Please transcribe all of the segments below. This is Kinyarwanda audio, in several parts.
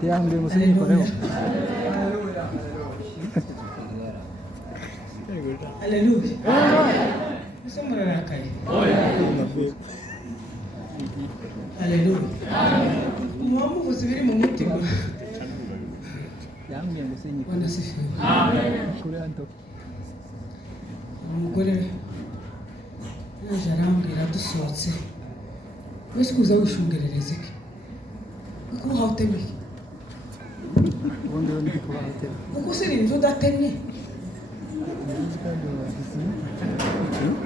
Diambil musuhnya pakai. Haleluya. Bisa merarakai. Haleluya. Umuhamu vuzibiri mu mutima. Diambil musuhnya. Bwana sifiwe. Kuliah untuk. Umugore yaje arambwira dusohotse. Wese kuza wishungerereza iki? Kuko hawutemye. Ubundi ndi kuba hotel. Kuko siri inzu udatemye.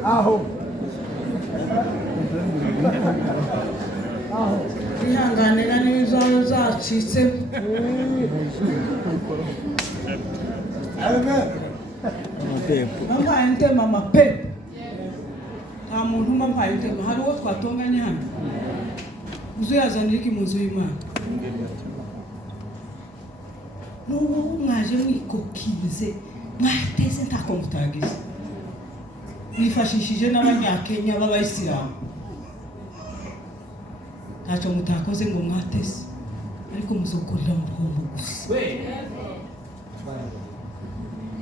Aho. Ihanganira n'izayo zacitse. Mama ntema mapepo. Nta muntu mpaye ntema hari uwo twatonganye hano. Uzuyazanira iki mu nzu y'Imana. N'ubu mwaje mwikokize mwateze ntako mutagize. Mwifashishije n'abanyakenya b'abayisilamu. Ntacyo mutakoze ngo mwateze ariko muzokorera mu ruhombo gusa.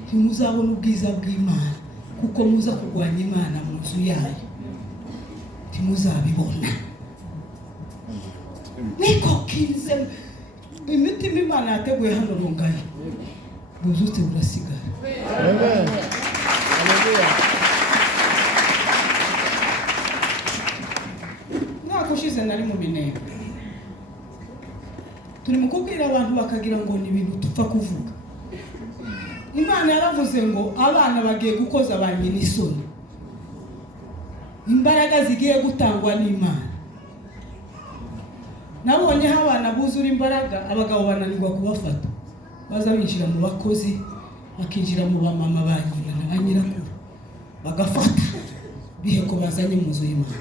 Ntimuzabona ubwiza bw'Imana kuko muza kurwanya Imana mu nzu yayo. Ntimuzabibona. Mwikokize imitima Imana yateguye hano rungano buzutse burasigara. Amen. Haleluya. Ushize nari mu binenga. Turi mu kubwira abantu bakagira ngo ni ibintu tupfa kuvuga. Imana yaravuze ngo abana bagiye gukoza ba nyina isoni. Imbaraga zigiye gutangwa n'Imana. Nabonye abana buzura imbaraga abagabo bananirwa kubafata. Baza binjira mu bakozi bakinjira mu bamama ba nyina na ba nyirakuru. Bagafata biheko bazanye mu nzu y'Imana.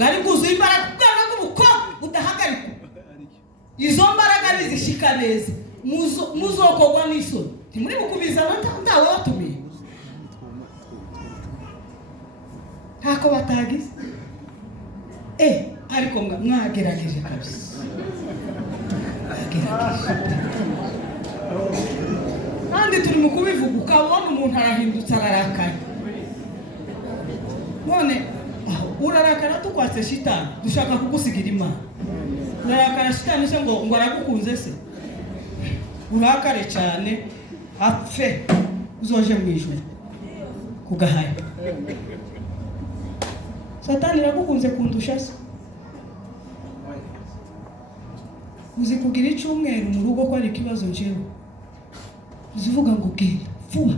Gari kuzuye imbaraga bw'ubuko budahagarika. Izo mbaraga nizishika neza muzokogwa n'isoni. Timuri mukubiza ndawe watumiye. Ntako batagize. Ariko mwagerageje kabisa. Kandi turi mu kubivuga ukabona umuntu arahindutse ararakaye. None urarakara tukwatse shitani dushaka kugusigira Imana. Urarakara shitani se ngo aragukunze se. Urakare cyane apfe uzoje mu ijuru kugahaya. Satani aragukunze kundusha se. Uzi kugira icyumweru mu rugo ko ari ikibazo njewe. Uzivuga ngo genda vuba.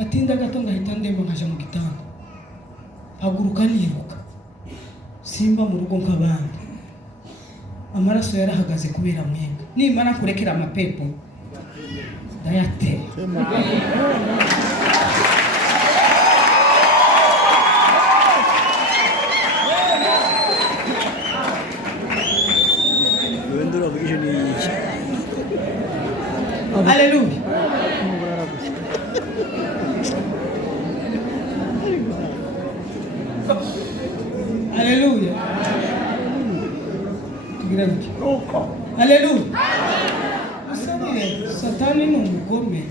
Atinda gato ngahita ndemba nkaje mu gitanda. Haguruka niruka. Simba mu rugo nk'abandi. Amaraso yarahagaze kubera mwembe. Nimara kurekera amapepo ndayatera. Wendura bwije ni iki? Haleluya. Haleluya. Haleluya. Satani ni umugome.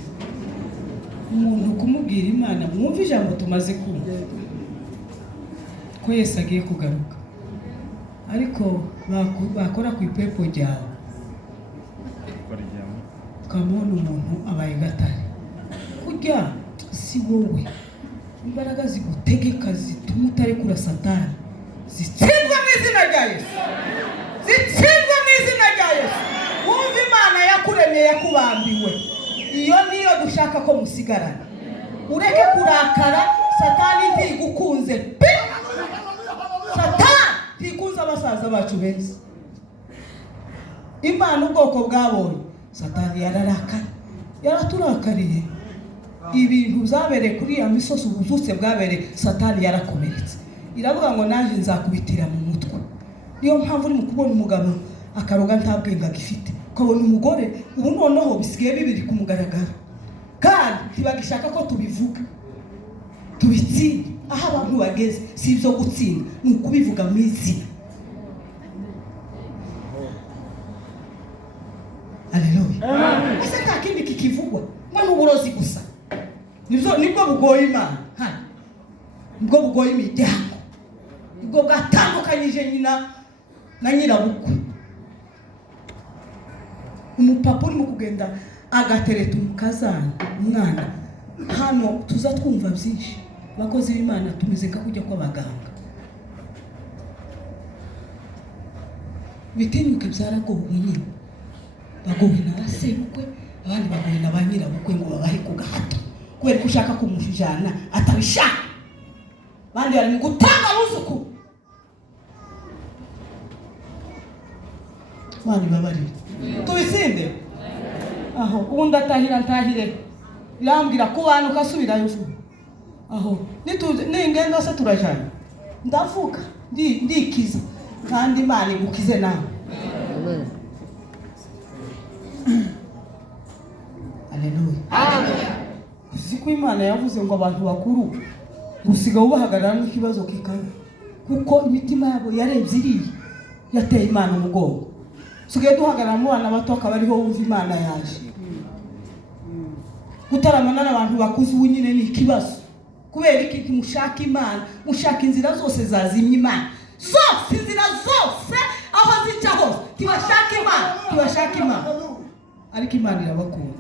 Umuntu kumubwira Imana mwumva ijambo tumaze kumva ko Yesu agiye kugaruka. Ariko bakora ku ipepo ryawe. Ukamubona umuntu abaye gatari. Kurya si wowe. Imbaraga zigutegeka zituma utarekura Satani. Zitsindwa mu izina rya Yesu. Zitsindwa mu izina rya Yesu. Wumva Imana yakuremye yakubambiwe. Iyo niyo dushaka ko musigarana. Ureke kurakara Satani ntigukunze. Satani ntikunze abasaza bacu beza. Imana ubwoko bwabonye Satani yararakara. Yaraturakariye. Ibintu byabereye kuri ya misozi ubuzutse bwabereye Satani yarakomeretse. Iravuga ngo naje nzakubitira mu mutwe. Niyo mpamvu uri mu kubona umugabo akaroga nta bwenge agifite. Ukabona umugore ubu noneho bisigaye bibiri kumugaragara. Kandi ntibagishaka ko tubivuga. Tubitsinde. Aho abantu bageze si ibyo gutsinda ni ukubivuga mu izina. Haleluya. Ese nta kindi kikivugwa ngo n'uburozi gusa. Nibwo bugoye Imana hano. Nibwo bugoye imiryango. Nibwo bwatandukanyije nyina na nyirabukwe. Umupapa urimo kugenda agatereta umukazana umwana hano tuza twumva byinshi. Abakozi b'Imana tumeze nka kujya kw'abaganga. Bitinyuke byaragowe nyine. Bagowe na basebukwe, abandi bagowe na ba nyirabukwe ngo babahe ku gahato. Kubera ko ushaka kumujana atabishaka. Bandi bari mu gutanga ruzuku. Mani babarira. Tubisinde. Aho ubundi ntahire. Yambwira ko bantu kasubirayo vuba. Aho ningenda se turajana. Ndavuga ndikiza kandi Imana igukize nawe. Amen. Haleluya. Amen. Ziko Imana yavuze ngo abantu bakuru gusiga ubahagarara n'ikibazo kikanya. Kuko imitima yabo yarebye iriye yateye Imana umugongo. Sigaye duhagarara mu bana bato akaba ariho wumva Imana yaje. Gutaramana n'abantu bakuze ubu nyine ni ikibazo. Kubera iki mushaka Imana, mushaka inzira zose zazimye Imana. Zose inzira zose aho zica hose tibashaka Imana. Ariko Imana irabakunda.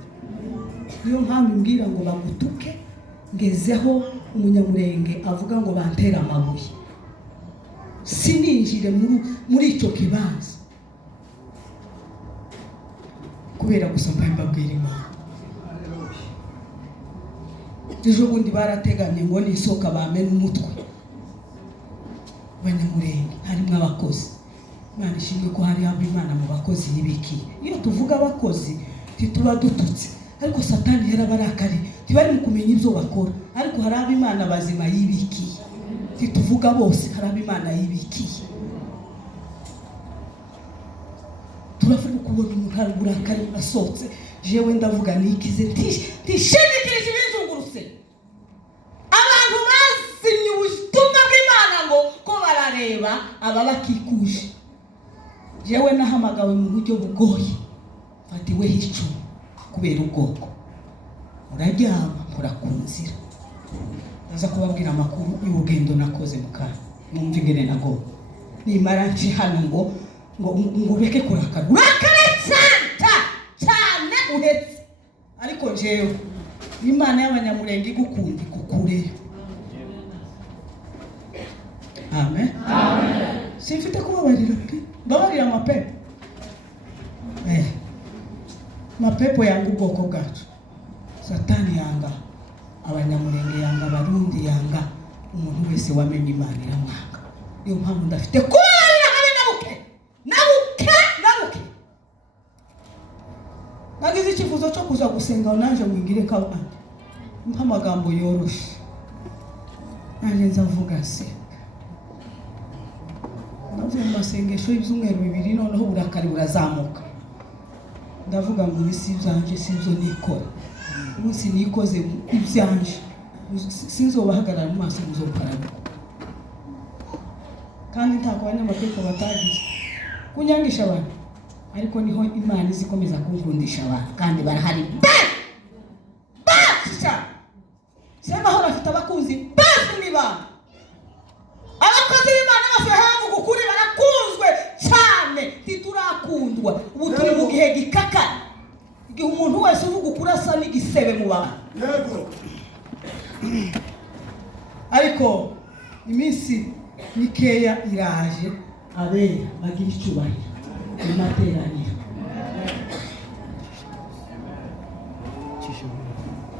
Niyo mpamvu mbwira ngo bagutuke ngezeho umunyamurenge avuga ngo bantera amabuye. Sininjire muri icyo kibanza. Kubera gusa mbabwira Imana. Ejo bundi barateganye ngo nisoka bamena umutwe. Abanyamurenge harimo abakozi. Imana ishimwe ko hari abo Imana mu bakozi yibikiye. Iyo tuvuga abakozi tituba dututse. Ariko Satani yarabarakari. Tibari mu kumenya ibyo bakora. Ariko hari abo Imana bazima yibikiye. Tituvuga bose hari abo Imana yibikiye. Turavuga kubona umuntu burakari asotse. Jewe ndavuga nikize tishindikirije ibizungurutse. Abantu bazimye ubutumwa bw'Imana ngo ko barareba ababakikuje. Jewe nahamagawe mu buryo bugoye. Fatiwe hicu kubera ubwoko. Muraryama murakunzira. Naza kubabwira amakuru y'urugendo nakoze mukana. Mwumve ingene nago. Nimara nci hano ngo reke kurakara. Urakare cyane uhetse. Ariko jewe Imana y'abanyamurenge igukunda ikukureyo. Amen. Amen. Simfite kubabarira pe. Babarira amapepo. Mapepo yanga ubwoko bwacu. Satani yanga abanyamurenge, yanga abarundi, yanga umuntu wese wamenye Imana iramwanga. Niyo mpamvu ndafite kubabarira habe nabuke. Nagize ikifuzo cyo kuza gusenga nanje mwingire kabana. Mpa amagambo yoroshe. Nanje nzavuga se. Navuye mu masengesho y'ibyumweru 2 noneho burakari burazamuka. Ndavuga ngo bisi byanje sibyo nikora. Umunsi nikoze ibyanje sinzobahagarara mu maso muzoparana. Kandi ntakwanya amapepo batagize kunyangisha abantu. Ariko niho Imana izikomeza kumvundisha abantu kandi barahari. Sema hora afite abakunzi basi niba abakozi b'Imana bose hangu gukuri barakunzwe cyane titurakundwa. Ubu turi mu gihe gikaka. Igihe umuntu wese uvuga ukurasa n'igisebe mu bantu. Yego. Ariko iminsi mikeya iraje abera bagira icyubahiro imateraniro.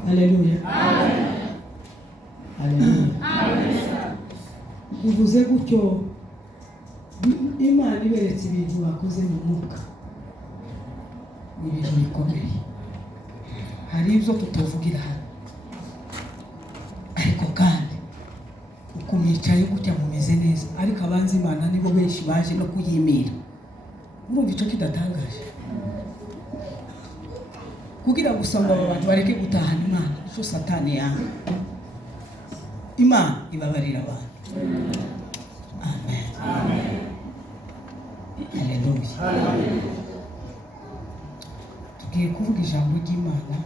Haleluya. Amen. Haleluya. Amen. Bivuze gutyo Imana iberetse ibintu bakoze mu mwuka. Ibintu bikomeye. Hari ibyo tutovugira hano. Ariko kandi uko mwicaye gutya mumeze neza. Ariko abanzi Imana nibo benshi baje no kuyimira. Urumva icyo kidatangaje. Kugira gusanga abantu bareke gutahana Imana, icyo Satani yanga. Imana ibabarira abantu. Amen. Amen. Haleluya. tugiye kuvuga ijambo ry'Imana.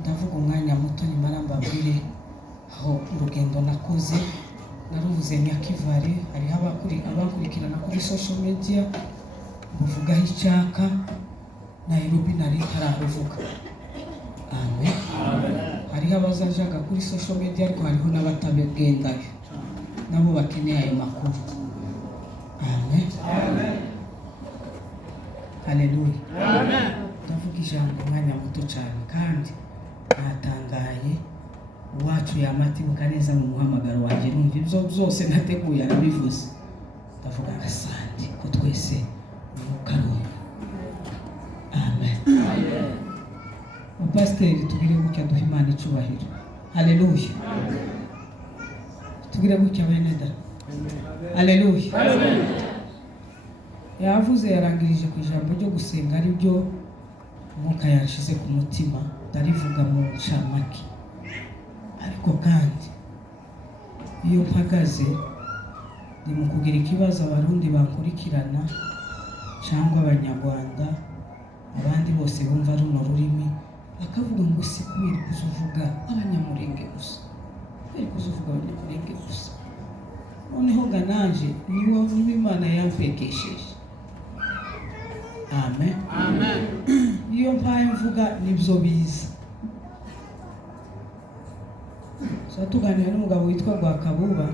Ndavuga umwanya muto nimara mbabwire aho urugendo nakoze. Naruvuze Nyakivari, hariho abakurikirana kuri social media buvugaho icyaka. Nairobi nari ntararuvuga. Amen. Hariho abazajaga kuri social media ariko hariho n'abatabigendayo nabo bakeneye ayo makuru. Amen. Haleluya. Ndavuga ijambo umwanya muto cyane kandi natangaye. Uwacu yamatibuka neza mu muhamagaro wanjye, numva ibyo byose nateguye arabivuze. Ndavuga asante ko twese umwuka rumwe. Amen. Pasiteri tugire gutya duha Imana icubahiro. Haleluya. Tugire gutya bene da. Haleluya. Yavuze yarangirije ku ijambo ryo gusenga, ari byo umwuka yashize ku mutima. Ndarivuga mu ncamake. Ariko kandi iyo mpagaze ni mu kugira ikibazo abarundi bankurikirana cyangwa abanyarwanda abandi bose bumva runo rurimi bakavuga ngo si kubera kuzuvuga abanyamurenge gusa, kubera kuzuvuga abanyamurenge gusa. Noneho ga nanje niwo Imana yampekesheje. Amen. Amen. Iyo mpaye mvuga nibyo biza. Tuganira n'umugabo witwa Rwakabuba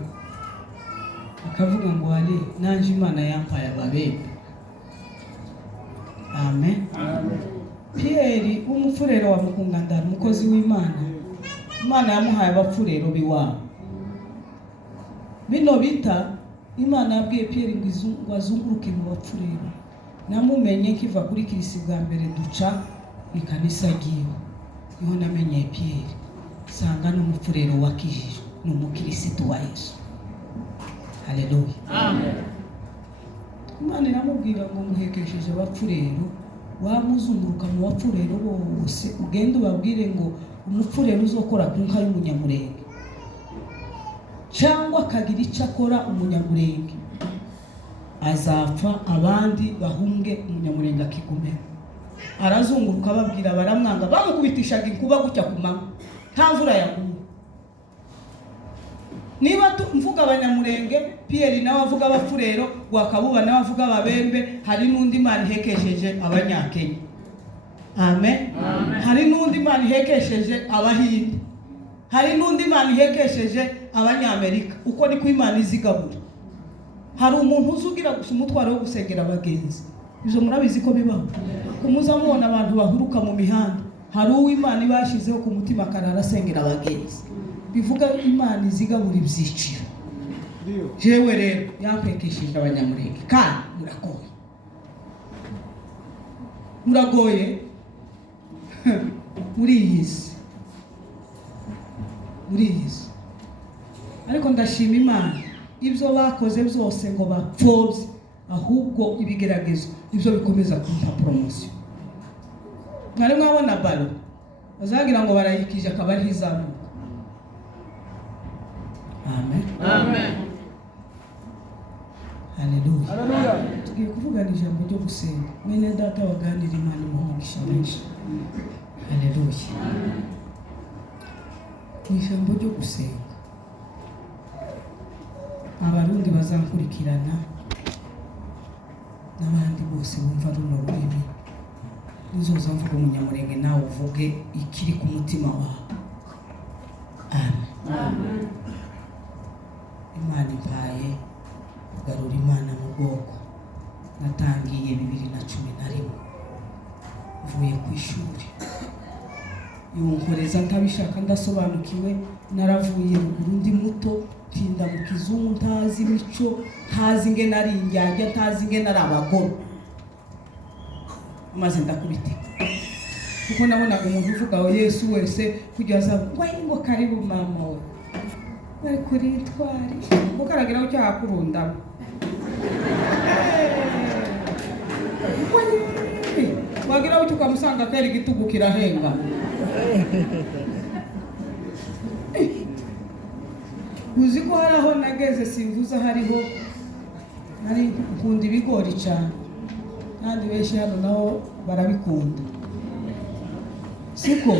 akavuga ngo ari nanje Imana yampaye ababembe. Amen. Pierre umufurero wa Mukungandara, umukozi w'Imana, Imana yamuhaye abafurero biwabo. Bino bita Imana yabwiye Pierre ngo azunguruke mu bafurero. Namumenye kiva kuri kirisi bwa mbere duca ikanisa giwe. Niho namenye Pierre. Sanga n'umufurero wakijijwe, n'umukirisitu wa Yesu. Haleluya. Amen. Imana iramubwira ngo muhekesheje abapfurero, wamuzunguruka mu bapfurero bose, ugende ubabwire ngo umupfurero uzokora ku nka y'umunyamurenge cyangwa akagira icyo akora umunyamurenge azapfa, abandi bahunge, umunyamurenge akigumera. Arazunguruka ababwira, baramwanga, bamukubitishaga inkuba gutya ku manywa, nta mvura yaguye. Niba mvuga abanyamurenge, Pierre nawe avuga abafurero, Rwakabuba nawe avuga ababembe, hari n'undi Imana ihekesheje abanyakenya. Amen. Amen. Hari n'undi Imana ihekesheje abahinde, hari n'undi Imana ihekesheje abanyamerika. Uko niko Imana izigabura. Hari umuntu uzugira gusa umutwaro wo gusengera abagenzi. Ibyo murabizi ko bibaho. Kumuza mubona abantu bahuruka mu mihanda, hari uw'Imana ibashizeho ku mutima karara asengera abagenzi. Bivuga Imana izigabura ibyiciro. Jewe rero yampekesheje abanyamurenge kandi muragoye muri iyi si. Ariko ndashima Imana ibyo bakoze byose ngo bapfobye, ahubwo ibigeragezo ibyo bikomeza kumpa promotion. Mwari mwabona balo bazagira ngo barayikije akaba ari izamuka. Amen. Amen. Haleluya. Haleluya. Tugiye kuvugana ijambo ryo gusenga. Mwene data waganira Imana imuhungisha benshi. Haleluya. Ijambo ryo gusenga. Abarundi bazankurikirana n'abandi bose bumva runo rurimi. Nizoza mvuga umunyamurenge nawe uvuge ikiri ku mutima wawe. Amen. Amen. Imana impaye kugarura Imana mu bwoko. Natangiye 2011 mvuye ku ishuri. Yunkoreza ntabishaka ndasobanukiwe, naravuye ruguru ndi muto, tinda mu kizungu, ntazi imico, ntazi nge nari injyajya, ntazi nge nari abagore. Maze ndakubitika kuko nabonaga umuntu uvuga ngo Yesu wese kugeza ngo karibu mama we bari kuri twari ukaragira ucyo hakurunda wagira ucyo ukamusanga kari gitugu kirahenga. Uzi ko hari aho nageze simvuza, hariho nkunda ibigori cyane kandi benshi hano nabo barabikunda. siko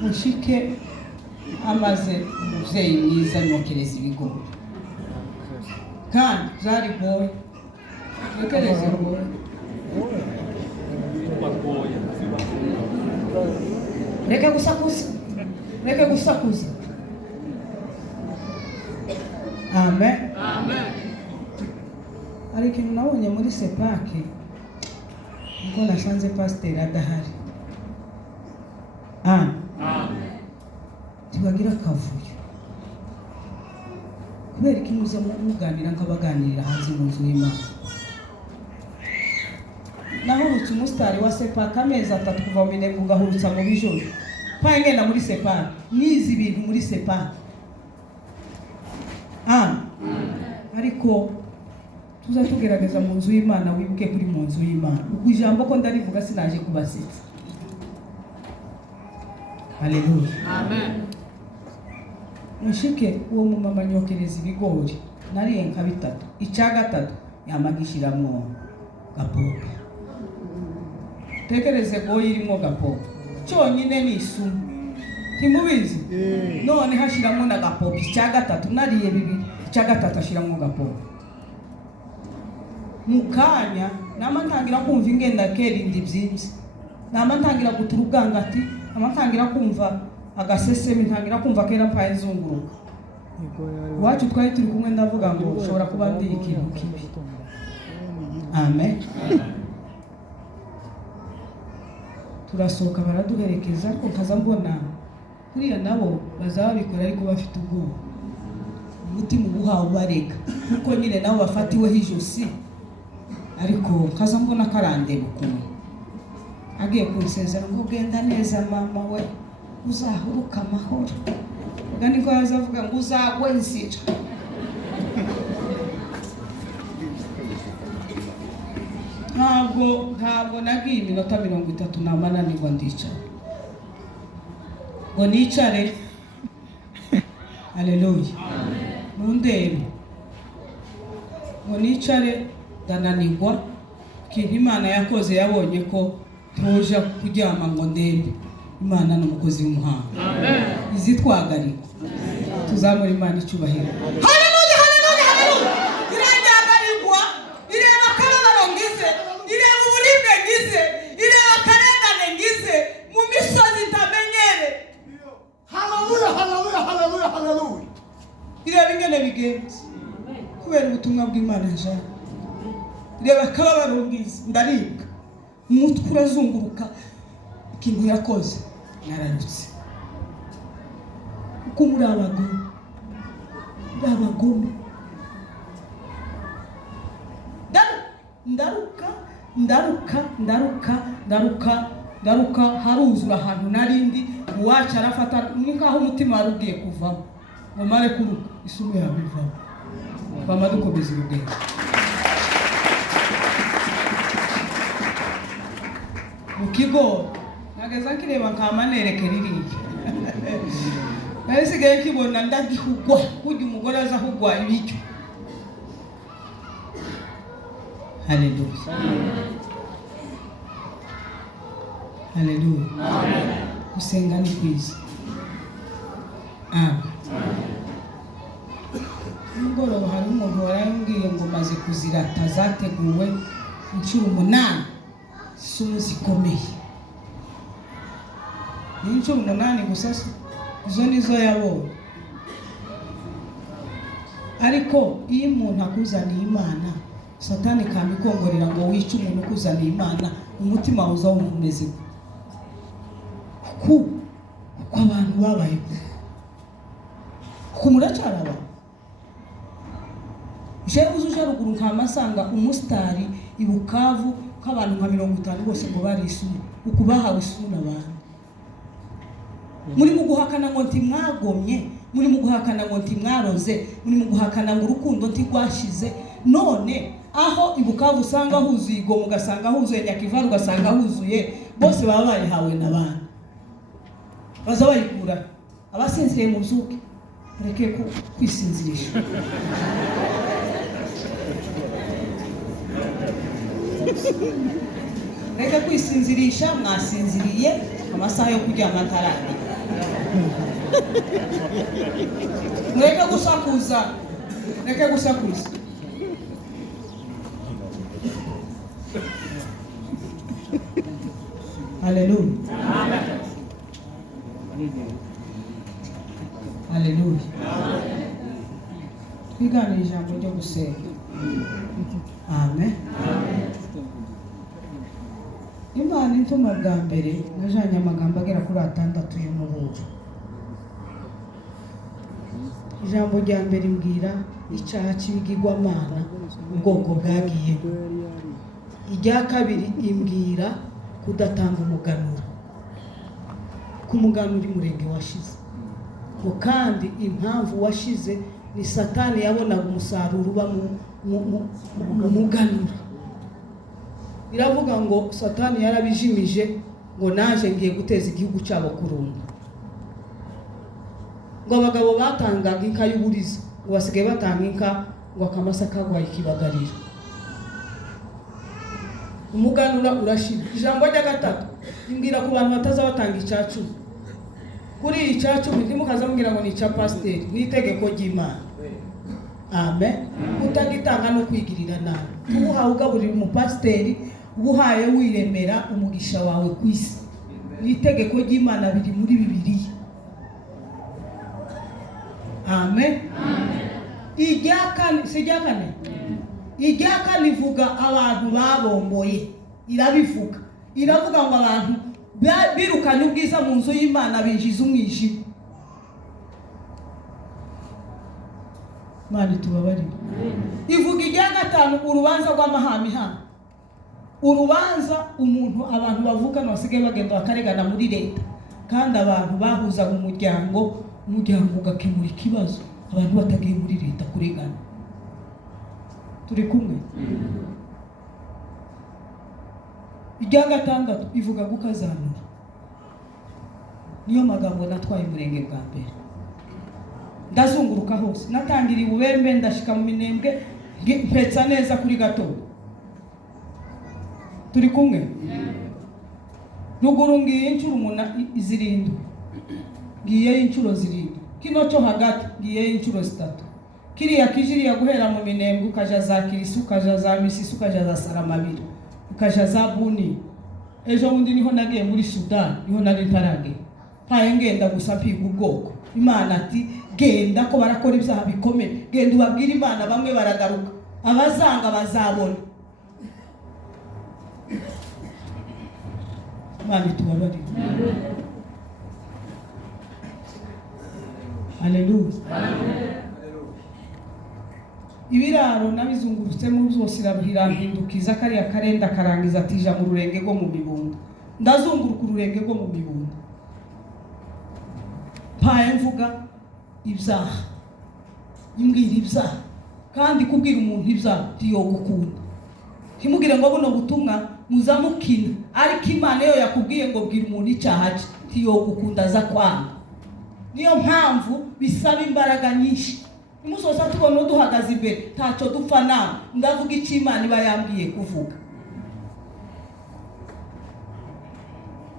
mushike amaze umuvyeyi mwiza nyokereza ibigori kandi zari goye nyokereza goye reka gusakuza amen hari ikintu nabonye muri sepake ubwo nasanze pasiteri adahari ntibagira akavuyo kubera iki muza muganira nk'abaganirira hanze mu nzu y'Imana. Nahurutse umusitari wa sepake amezi 3 kuva mu minembwe ngahurutsa mu bijoro mpaye ngenda muri sepake nizi ibintu muri sepake ariko tuza tugerageza mu nzu y'Imana wibuke kuri mu nzu y'Imana ubwo ijambo ko ndarivuga sinaje kubasetsa. Haleluya, amen. Mushike uwo mumama nyokereza ibigori nariye nka 3 icya gatatu yamagishiramwo gapopo tekereze go irimo gapopo cyonyine ni isumu timubizi none hashiramo na gapopo icya gatatu nariye bibiri icya gatatu ashiramo gapopo mukanya namantangira kumva ingenda kerindi byinshi namantangira guturugangati namantangira kumva agasesemi ntangira kumva kera mpaye zunguruka wacu twari turi kumwe ndavuga ngo ushobora kuba ndi ikintu kibi. Amen. Turasohoka baraduherekeza ariko kaza mbona kuriya nabo bazabikora ariko bafite ubwoba umutima ubuhawe bareka kuko nyine nabo bafatiweho ijosi ariko kaza mbona karandeba ukuntu agiye kunsezera ngo genda neza mama we uzahuruka amahoro kandi ko yazavuga ngo uzagwe nzira ntabwo nagiye iminota 30 namananirwa ndicara ngo nicare. Haleluya, mundebe ngo nicare ndananirwa kintu Imana yakoze yabonye ko toja kuryama ngo ndebe Imana n'umukozi w'umuhanga. Amen. Izitwagarika tuzamura Imana icyubahiro. Haleluya, haleluya, haleluya. Irajyagarigwa ireba kababaro ngize ireba uburibwe ngize ireba karengane ngize mu misozi ntamenyere. Haleluya, haleluya, haleluya, haleluya. Ireba ingene bigenze kubera ubutumwa bw'Imana nje. Ireba kababaro ngize ndaribwa umutwe urazunguruka ikintu yakoze nararutse uko muri abagome ndaruka haruzura ahantu narindi uwacu arafata nikaho umutima warugiye kuvamo ngo mare kuruka isumu yabivamo bamadukomeza urugendo. Mukigo nageza kireba nkamanereke ririye nasigaye kibona ndagihugwa kujya umugore aza hugwa ibicyo. Haleluya, haleluya, gusenga ni kwiza. Ngoro hari umuntu warambwiye ngo maze kuzirata zateguwe inshuro 8 sumu zikomeye n'inshuro 8 gusa izo nizo yabonye. Ariko iyo umuntu akuzaniye Imana Satani kamikongorera ngo wice umuntu ukuzaniye Imana umutima uza umeze ku abantu babaye kumuracaraba je uzuje ruguru nkamasanga umusitari ibukavu k'abantu nka 50 bose ngo bari isumu ukubahawe isumu n'abantu muri mu guhakana ngo ntimwagomye muri mu guhakana ngo ntimwaroze muri mu guhakana ngo urukundo ntigwashize none aho ibukavu usanga huzuye igomo ugasanga huzuye Nyakivaru ugasanga huzuye bose baba bayihawe n'abantu baza bayikura abasinziriye mu zuke reke kwisinzirisha. reka kwisinzirisha, mwasinziriye amasaha yo kuryama ataragera. Mureke gusakuza, reke gusakuza. Haleluya. Haleluya. Twigane ijambo ryo gusenga. Amen. Imana intuma bwa mbere najanye amagambo agera kuri 6 y'umuburo. Ijambo rya mbere mbwira icyaha cy'ibigirwamana ubwoko bwagiye. Irya kabiri imbwira kudatanga umuganuro. Ku muganuro murenge washize. Ngo kandi impamvu washize ni Satani yabonaga umusaruro uba mu muganuro. Iravuga ngo Satani yarabijimije ngo naje ngiye guteza igihugu cyabo kurunga. Ngo abagabo batangaga inka y'uburiza ngo basigaye batanga inka ngo akamasa kagwaye kibagarira. Umuganura urashira. Ijambo rya gatatu imbwira ku bantu bataza batanga icyacu. Kuri icyacu ntimukaza mbwira ngo ni icya pasiteri, ni itegeko ry'Imana. Amen. Utagitanga no kwigirira nabi. Uhawe ugaburira umupasiteri, uhaye wiremera umugisha wawe ku isi. Ni itegeko ry'Imana biri muri Bibiliya. Amen. Iryaka livuga abantu babomboye. Irabivuga. Iravuga ngo abantu birukanye ubwiza mu nzu y'Imana binjiza umwijima. Mani tubabarire. Ivuga irya gatanu urubanza rw'amahamihano. Urubanza umuntu abantu bavukana basigaye bagenda bakaregana muri leta. Kandi abantu bahuzaga umuryango ugakemura ikibazo. Abantu batagiye muri leta kuregana. Turi kumwe. Irya gatandatu ivuga gukazanura. Niyo magambo natwaye umurenge bwa mbere. Ndazunguruka hose. Natangiriye ubembe ndashika mu Minembwe mpetsa neza kuri Gatobo. Turi kumwe. Ruguru ngiye inshuro zirindwi. Ngiye inshuro zirindwi. Kino cyo hagati ngiye inshuro 3. Kiriya kijiriya guhera mu Minembwe ukaja za Kirisu, ukaja za Misisi, ukaja za Saramabiri, ukaja za Buni. Ejo bundi niho nagiye muri Sudan, niho nari ntarage. Paye ngenda gusa mpiga ubwoko. Imana ati genda ko barakora ibyaha bikomeye. Genda ubabwira Imana bamwe baragaruka. Abazanga bazabona. Mani tubabarire. Haleluya. Ibiraro nabizungurutsemo byose iraruhirandukiza kariya karenda karangiza atija mu rurenge rwo mu Mibunda. Ndazunguruka ururenge rwo mu Mibunda. Paye mvuga ibyaha. Imbwira ibyaha. Kandi kubwira umuntu ibyaha tiyo gukunda. Kimubwire ngo buno butumwa muzamukina. Ariko Imana yo yakubwiye ngo bwira umuntu icyaha tiyo gukunda za kwanga. Niyo mpamvu bisaba imbaraga nyinshi. Imusoza tubona duhagaze imbere taco dupfa nawe. Ndavuga icyo Imana iba yambwiye kuvuga.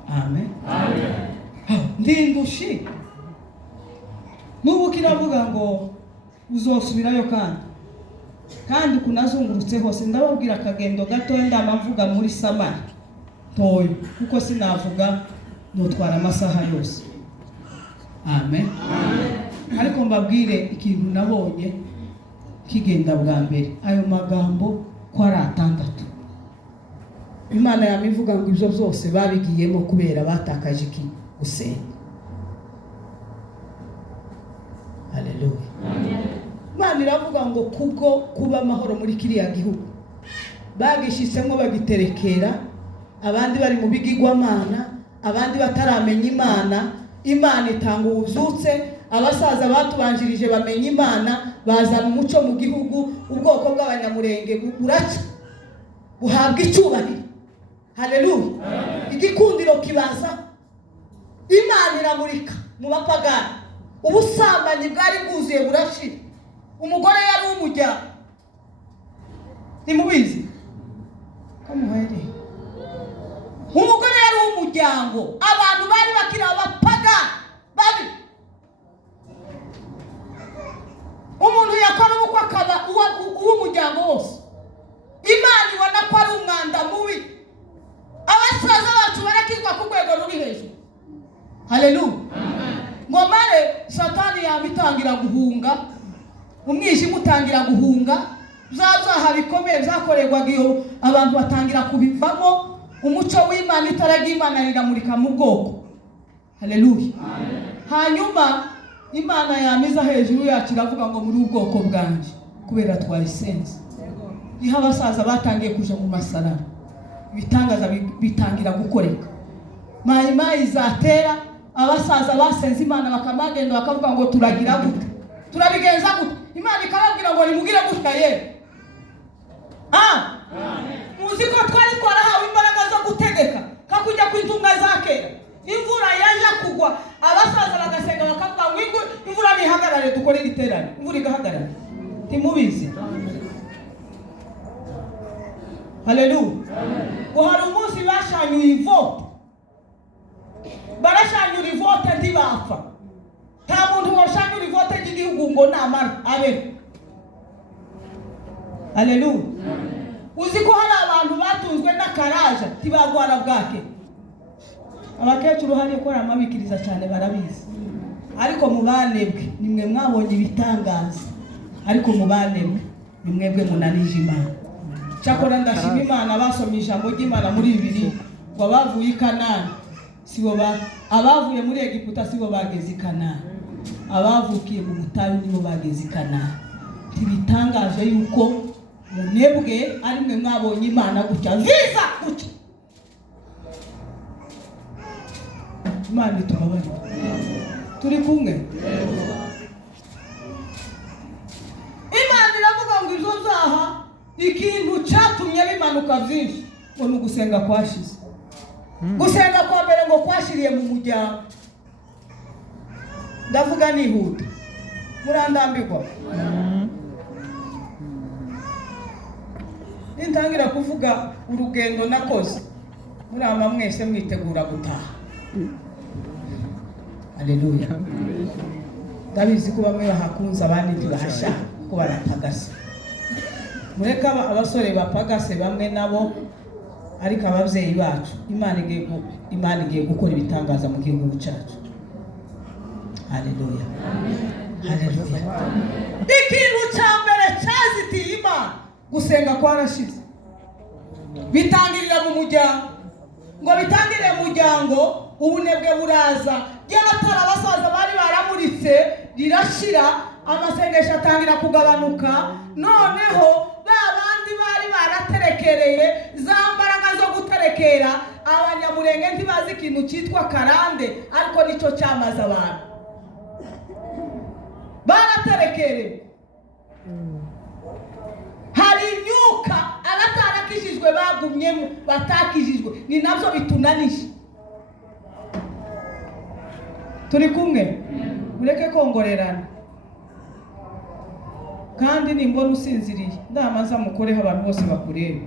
Amen. Ndindushi. Nubu kiravuga ngo uzosubirayo kandi kunazungurutse hose ndababwira akagendo gato ndamvuga muri Samari toyo kuko sinavuga notwara amasaha yose. Amen. Ariko mbabwire ikintu nabonye kigenda bwa mbere ayo magambo ko ari 6. Imana yamivuga ngo ibyo byose babigiyemo kubera batakaje iki gusenga. Haleluya. Imana iravuga ngo kubwo kuba amahoro muri kiriya gihugu bagishitsemo bagiterekera abandi bari mu bigirwamana, abandi bataramenya Imana. Imana itanga ububyutse, abasaza batubanjirije bamenya Imana, bazana umuco mu gihugu, ubwoko bw'abanyamurenge buraca buhabwa icyubahiro. Haleluya. Igikundiro kibaza, Imana iramurika mu bapagani. Ubusambanyi bwari bwuzuye burashira. Umugore yari umujya. Nimubizi? Kamuhere. muryango abantu bari bakiri abapaga babi. Umuntu yakora ubukwe akaba uw'umuryango wose, Imana ibona ko ari umwanda mubi. Abasaza bacu barakirwa ku rwego ruri hejuru. Haleluya. Ngo mare Satani yabitangira guhunga, umwijima utangira guhunga, zazaha bikomeye byakorerwaga iyo abantu batangira kubivamo, umuco w'Imana itaraga Imana riramurika mu bwoko. Haleluya. Hanyuma Imana yamiza hejuru yacu iravuga ngo muri ubwoko bwanje kubera twayisenze. Niho abasaza batangiye kuja mu masarara, ibitangaza bitangira gukoreka. Mayimayi zatera, abasaza basenze Imana bakamagenda bakavuga ngo turagira gute, turabigenza gute. Imana ikababwira ngo nimugire gutya ye. Muzi ko twari twarahawe imbaraga zo gutegeka kakujya kw'intumwa za kera. Imvura yaje kugwa, abasaza bagasenga bakavuga ngo imvura nihagarare dukore igiterane. Imvura igahagarara. Timubizi. Haleluya. Ngo hari umunsi bashanyuye ivote, barashanyura ivote ntibapfa. Nta muntu washanyura ivote ry'igihugu ngo namara abe. Haleluya. Uzi ko hari abantu batunzwe n'akaraja tibagwara bwake. Abakecuru hariye ko ramabikiriza cyane barabizi. Ariko mu banebwe nimwe mwabonye ibitangaza, ariko mu banebwe nimwebwe munanije Imana. Cyakora ndashima Imana basomye ijambo ry'Imana muri Bibiliya ngo abavuye i Kanani sibo abavuye muri Egiputa sibo bageze i Kanani, abavukiye mu butayu nibo bageze i Kanani. Tibitangaje yuko munebwe ari mwe mwabonye Imana gutya viza gutya. Imana itubabare. Turi kumwe. Imana iravuga ngo izo zaha ikintu cyatumye bimanuka byinshi ngo ni ugusenga kwashize. Gusenga kwa mbere ngo kwashiriye mu muryango. Ndavuga nihuta. Murandambirwa. Nintangira kuvuga urugendo nakoze, murama mwese mwitegura gutaha. Haleluya. Ndabizi ko bamwe bahakunza abandi ntibahashaka ko baratagase. Mureka abasore bapagase bamwe nabo, ariko ababyeyi bacu Imana igiye gukora ibitangaza mu gihugu cyacu. Haleluya. Haleluya. Ikintu cya mbere cyazitiye Imana gusenga kwarashize. Bitangirira mu muryango. Ngo bitangire mu muryango, ubunebwe buraza. Ry'abatara abasaza bari baramuritse rirashira, amasengesho atangira kugabanuka. Noneho babandi bari baraterekereye za mbaraga zo guterekera, abanyamurenge ntibazi ikintu cyitwa karande, ariko nicyo cyamaza abantu. Baraterekereye. Hari imyuka abatarakijijwe bagumyemo batakijijwe, ni nabyo bitunanije. Turi kumwe. Mureke kongorerana. Kandi nimbona usinziriye ndamaza mukoreho abantu bose bakureba.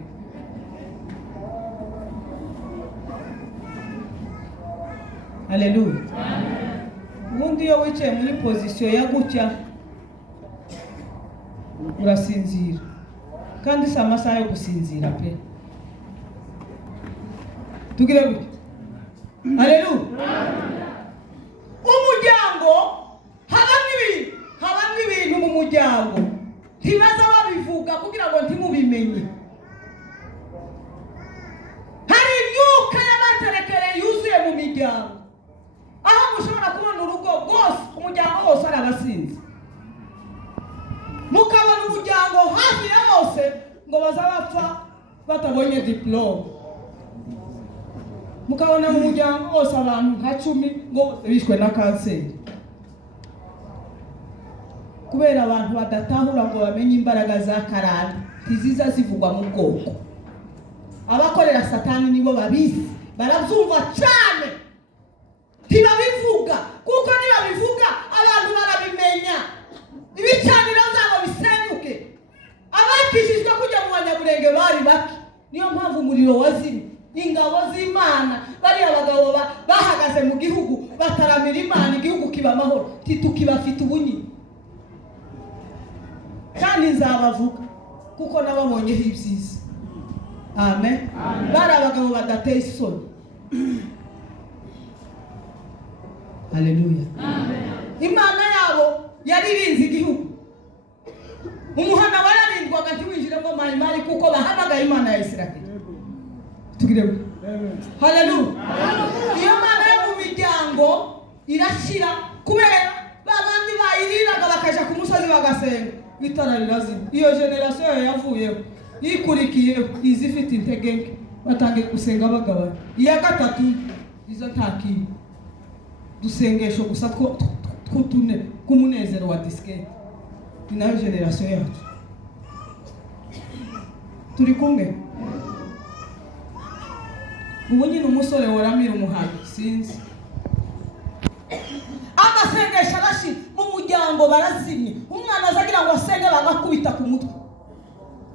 Haleluya. Ubundi iyo wicaye muri position ya gutya urasinzira, kandi si amasaha yo gusinzira pe. Tugire gutya. Haleluya. Umuryango habamo ibintu mu muryango ntibaza babivuga kugira ngo ntimubimenye. Hari imyuka y'abaterekere yuzuye mu miryango, aho mushobora kubona urugo rwose umuryango wose ari abasinzi, mukabona umuryango hafi ya wose ngo bazabapfa batabonye diplome, mukabona mu muryango wose abantu nka 10 ngo bishwe na kanseri, kubera abantu badatahura ngo bamenye imbaraga za karande tiziza zivugwa mu bwoko. Abakorera Satani nibo babizi, barabyumva cyane, ntibabivuga kuko nibabivuga abantu barabimenya, ibicaniro byabo bisenyuke. Abakijijwe kujya mu banyamurenge bari bake, niyo mpamvu umuriro wazimye. ingabo z'Imana bariya bagabo bahagaze mu gihugu bataramira Imana igihugu kiba amahoro titukibafite ubunyi kandi nzabavuga kuko nababonyeho ibyiza. Amen. Bari abagabo badateye isoni. Haleluya. Imana yabo yari irinze igihugu. Umuhana wararindwaga ntiwinjiremo mayimari kuko bahamagaye Imana ya Isiraheli. Tugirewe. Haleluya. Iyo Mana yo mu miryango irashira kubera babandi bayiriraga bakaja ku musozi bagasenga itara rirazima. Iyo generation yavuyeho ikurikiye izifite integenke batangiye gusenga bagabana. Iya gatatu izo ntakindi dusengesho gusa twutune kumunezero wa diskete. Inayo generation yacu turi kumwe. Ubu nyine umusore waramira umuhagi sinzi amasengesho arashi mu muryango barazimye. Umwana azagira ngo asenge bagakubita ku mutwe,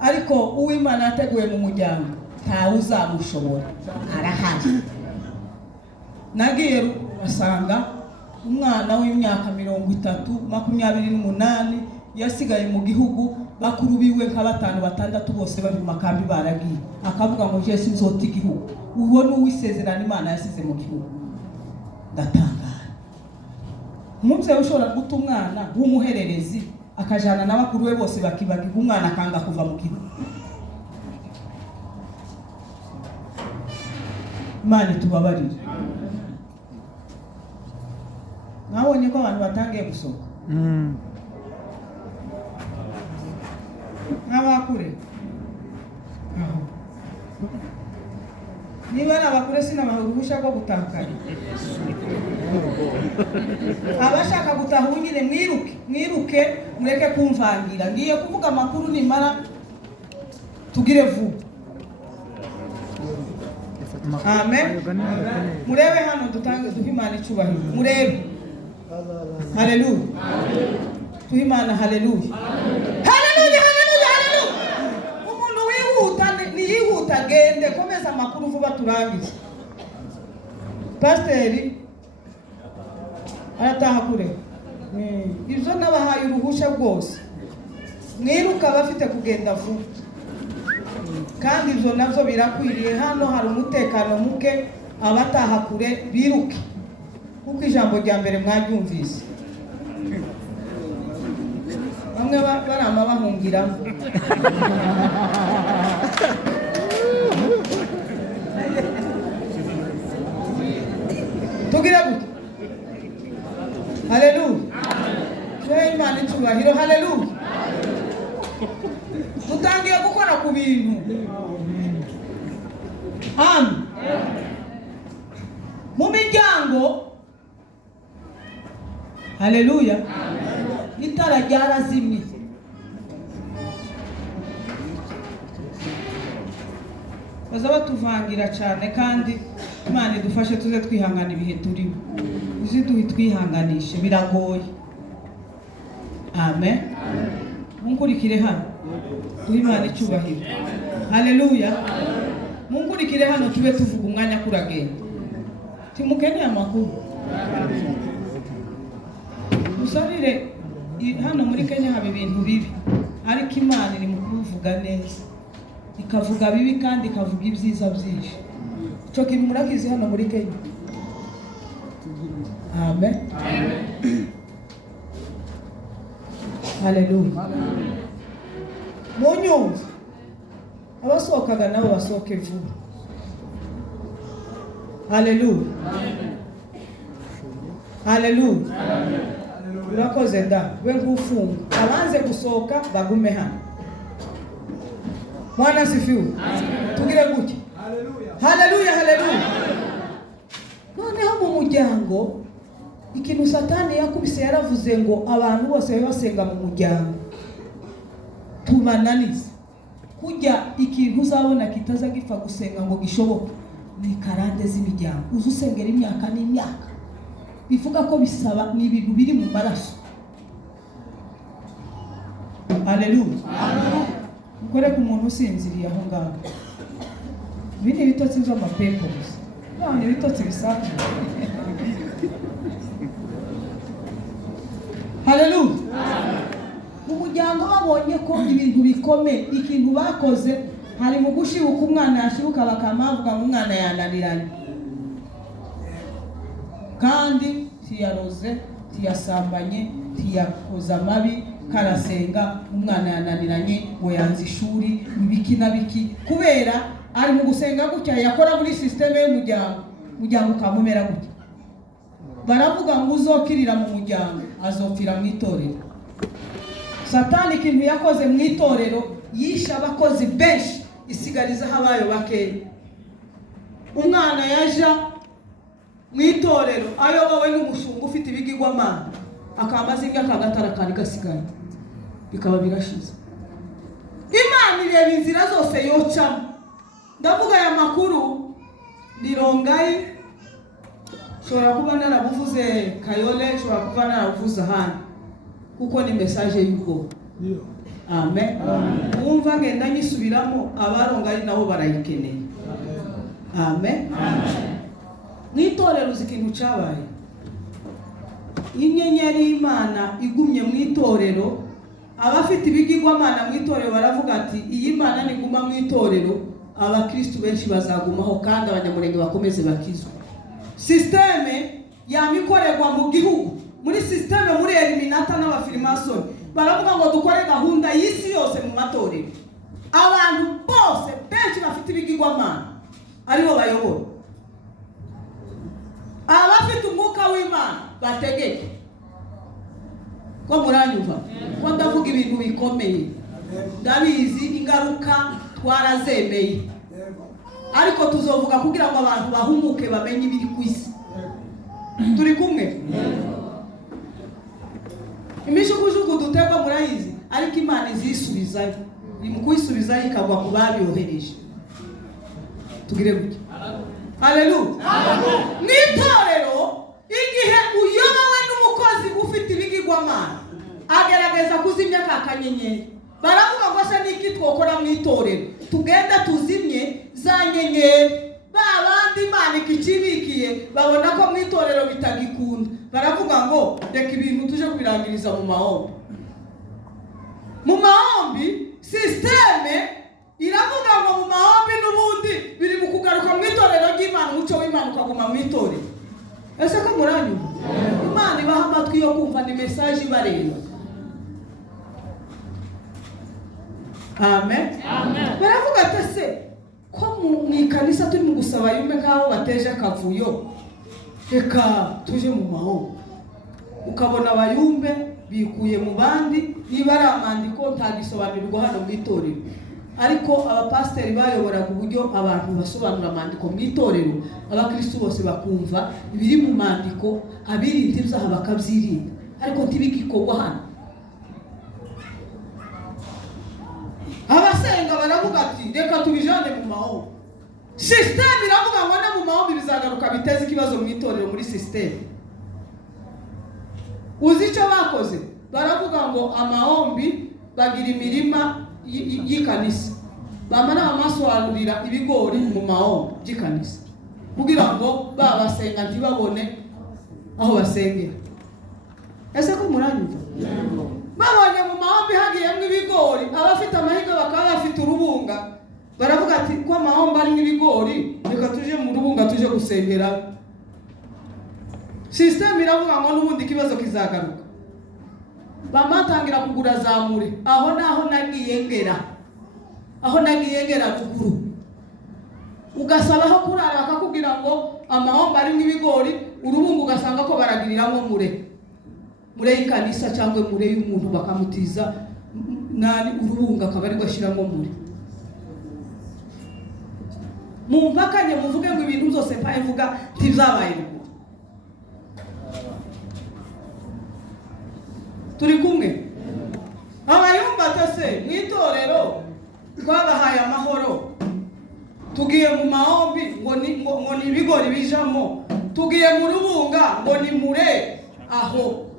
ariko uw'Imana yateguye mu muryango ntawe uzamushobora, arahari. Nagiye asanga umwana w'imyaka 28 yasigaye mu gihugu, bakuru biwe nka 5-6 bose bari mu makambi baragiye. Akavuga ngo je sinzota igihugu. Uwo ni uwisezerana Imana yasize mu gihugu. Ndatangara. Umuvyeyi ushobora guta umwana w'umuhererezi akajana n'abakuru we bose bakibagiga umwana akanga kuva mu gihugu. Imana tubabarire. Nabonye ko abantu batangiye gusohoka. N'abakure. Niba n'abakure sinabaha uruhushya rwo gutahukana. Abashaka gutaha nyine mwiruke mureke kumvangira. Ngiye kuvuga amakuru nimara tugire vuba. Amen. Murebe hano dutange duhimana icubahiro. Murebe. Haleluya. Tuhimana haleluya. Haleluya. Umuntu wihuta niyihuta gende komeza amakuru vuba turangize. Pasiteri arataha kure. Ibyo nabahaye uruhusha rwose. Mwiruka bafite kugenda vuba. Kandi ibyo nabyo birakwiriye. Hano hari umutekano muke, abataha kure biruke kuko ijambo rya mbere mwaryumvise. Bamwe barama bahungiramo. Tugire gute? Haleluya. Amen. Imana icubahiro. Haleluya. Tutangiye gukora ku bintu. Amen. Mu miryango. Haleluya. Itara ryarazimye. Bazaba tuvangira cyane kandi Imana idufashe tuze twihangana ibihe turimo. Uziduhe twihanganishe biragoye. Amen. Munkurikire hano. Duhe Imana icyubahiro. Haleluya. Munkurikire hano tube tuvuga umwanya kuragenda. Timukeneye amakuru. Musarire hano muri Kenya haba ibintu bibi, ariko Imana iri mu kuvuga neza, ikavuga bibi kandi ikavuga ibyiza byinshi. Cyo kintu murakizi hano muri Kenya. Amen. Haleluya. Munyumva abasohokaga nabo basohoke vuba. Haleluya. Haleluya. Urakoze da we ngufunga abanze gusohoka bagume hano. Bwana sifiwe. Tugire gutya. Haleluya. Haleluya. Noneho mu muryango ikintu Satani yakubise yaravuze ngo abantu bose basenga mu muryango tubananize. Kujya ikintu uzabona kitaza gipfa gusenga ngo gishoboke ni karande z'imiryango. Uzusengera imyaka n'imyaka. Bivuga ko bisaba ni ibintu biri mu maraso. Haleluya. Mukore ku muntu usinziriye aho ngaho. ibi ni ibitotsi by'amapepo gusa, none ibitotsi bisanzwe. Haleluya. Mu muryango babonye ko ibintu bikomeye, ikintu bakoze hari mu gushibuka umwana yashibuka bakamavuga ngo umwana yananiranye, kandi tiyaroze, tiyasambanye, tiyakoza amabi, karasenga, umwana yananiranye, ngo yanze ishuri, ibiki na biki, kubera ari mu gusenga gutya yakora muri systeme y'umuryango ukamumera gutya. Baravuga ngo uzokirira mu muryango azopfira mu itorero. Satani ikintu yakoze mu itorero, yisha abakozi benshi, isigariza habayo bakeya. Umwana yaja mu itorero ayobowe n'umushumba ufite ibigirwamana, akamaze imyaka agatara kandi gasigaye, bikaba birashize. Imana ireba inzira zose yocamo. Ndavuga aya makuru ni Rongai, shobora kuba narabuvuze Kayole, shobora kuba narabuvuze ahandi, kuko ni message y'ubwo. Amen. Umva ngenda nyisubiramo, abarongayi nabo barayikeneye. Amen. N'itorero ikintu cyabaye, inyenyeri y'Imana igumye mu itorero, abafite ibigirwamana mu itorero baravuga ati iyi Imana niguma mu itorero, abakristo benshi bazagumaho kandi abanyamurenge bakomeze bakizwe. Systeme yamikorerwa mu gihugu, muri systeme muri Eliminata n'abafirimasoni baravuga ngo dukore gahunda y'isi yose mu matorero, abantu bose benshi bafite ibigirwamana aribo bayobora. Abafite umwuka w'Imana bategeke. Ko muranyumva? Ko ndavuga ibintu bikomeye, ndabizi ingaruka twarazemeye, ariko tuzovuga kugira ngo abantu bahumuke bamenye ibiri ku isi. Turi kumwe? Imishukujuku dutegwa murayizi, ariko Imana izisubizayo, mu kuyisubizayo ikagwa ku babyohereje. Tugire gutya. Haleluya. N'itorero igihe uyobowe n'umukozi ufite ibigirwamana agerageza kuzimya ka kanyenyeri, baravuga ngo se niki twokora mu itorero, tugenda tuzimye za nyenyeri, babandi Imana ikibikiye babona ko mu itorero bitagikunda, baravuga ngo reka ibintu tuje kubirangiriza mu mahombi. Mu mahombi systeme iravuga ngo mu mahombi n'ubundi biri mu kugaruka mu itorero ry'Imana, umuco w'Imana ukaguma mu itorero. Ese ko muranyumva? Imana ibaha amatwi yo kumva ni message ibareba. Amen. Baravuga ati se ko mu ikanisa turi mu gusaba yume kaho bateje akavuyo, reka tuje mu mahombi. Ukabona abayumbe bikuye mu bandi, niba ari amandiko ntagisobanurirwa hano mu itorero, ariko abapasiteri bayoboraga uburyo abantu basobanura amandiko mu itorero, abakristo bose bakumva ibiri mu mandiko, abirinda ibyaha bakabyirinda, ariko ntibigikorwa hano. Abasenga baravuga ati reka tubijane mu mahombi. Systeme iravuga ngo na mu mahombi bizagaruka biteze ikibazo mu itorero muri systeme. Uzi icyo bakoze? Baravuga ngo amahombi bagira imirima y'ikanisa, bamara amasobanurira ibigori mu mahombi by'ikanisa, kugira ngo babasenga ntibabone aho basengera. Ese ko muranyumva? Babonye mu mahombi hagiyemo ibigori, abafite amahirwe bakaba bafite urubunga, baravuga ati ko amahombi arimo ibigori, reka tuje mu rubunga tuje gusengera. Systeme iravuga ngo n'ubundi ikibazo kizagaruka. Bamatangira kugura zamure, aho naho nagiye ngera kuguru, ugasabaho kurara bakakubwira ngo amahombi arimo ibigori, urubunga ugasanga ko baragiriramo mure y'ikanisa cyangwa mure y'umuntu, bakamutiza nani urubunga akaba ari gashiramo mure. Mumvakanye muvuge ngo ibintu byose mpaye vuga ntibyabaye ruguru. Turi kumwe? Abayumba tase mu itorero twabahaye amahoro, tugiye mu mahombi ngo ni ibigori bijamo, tugiye mu rubunga ngo ni mure, aho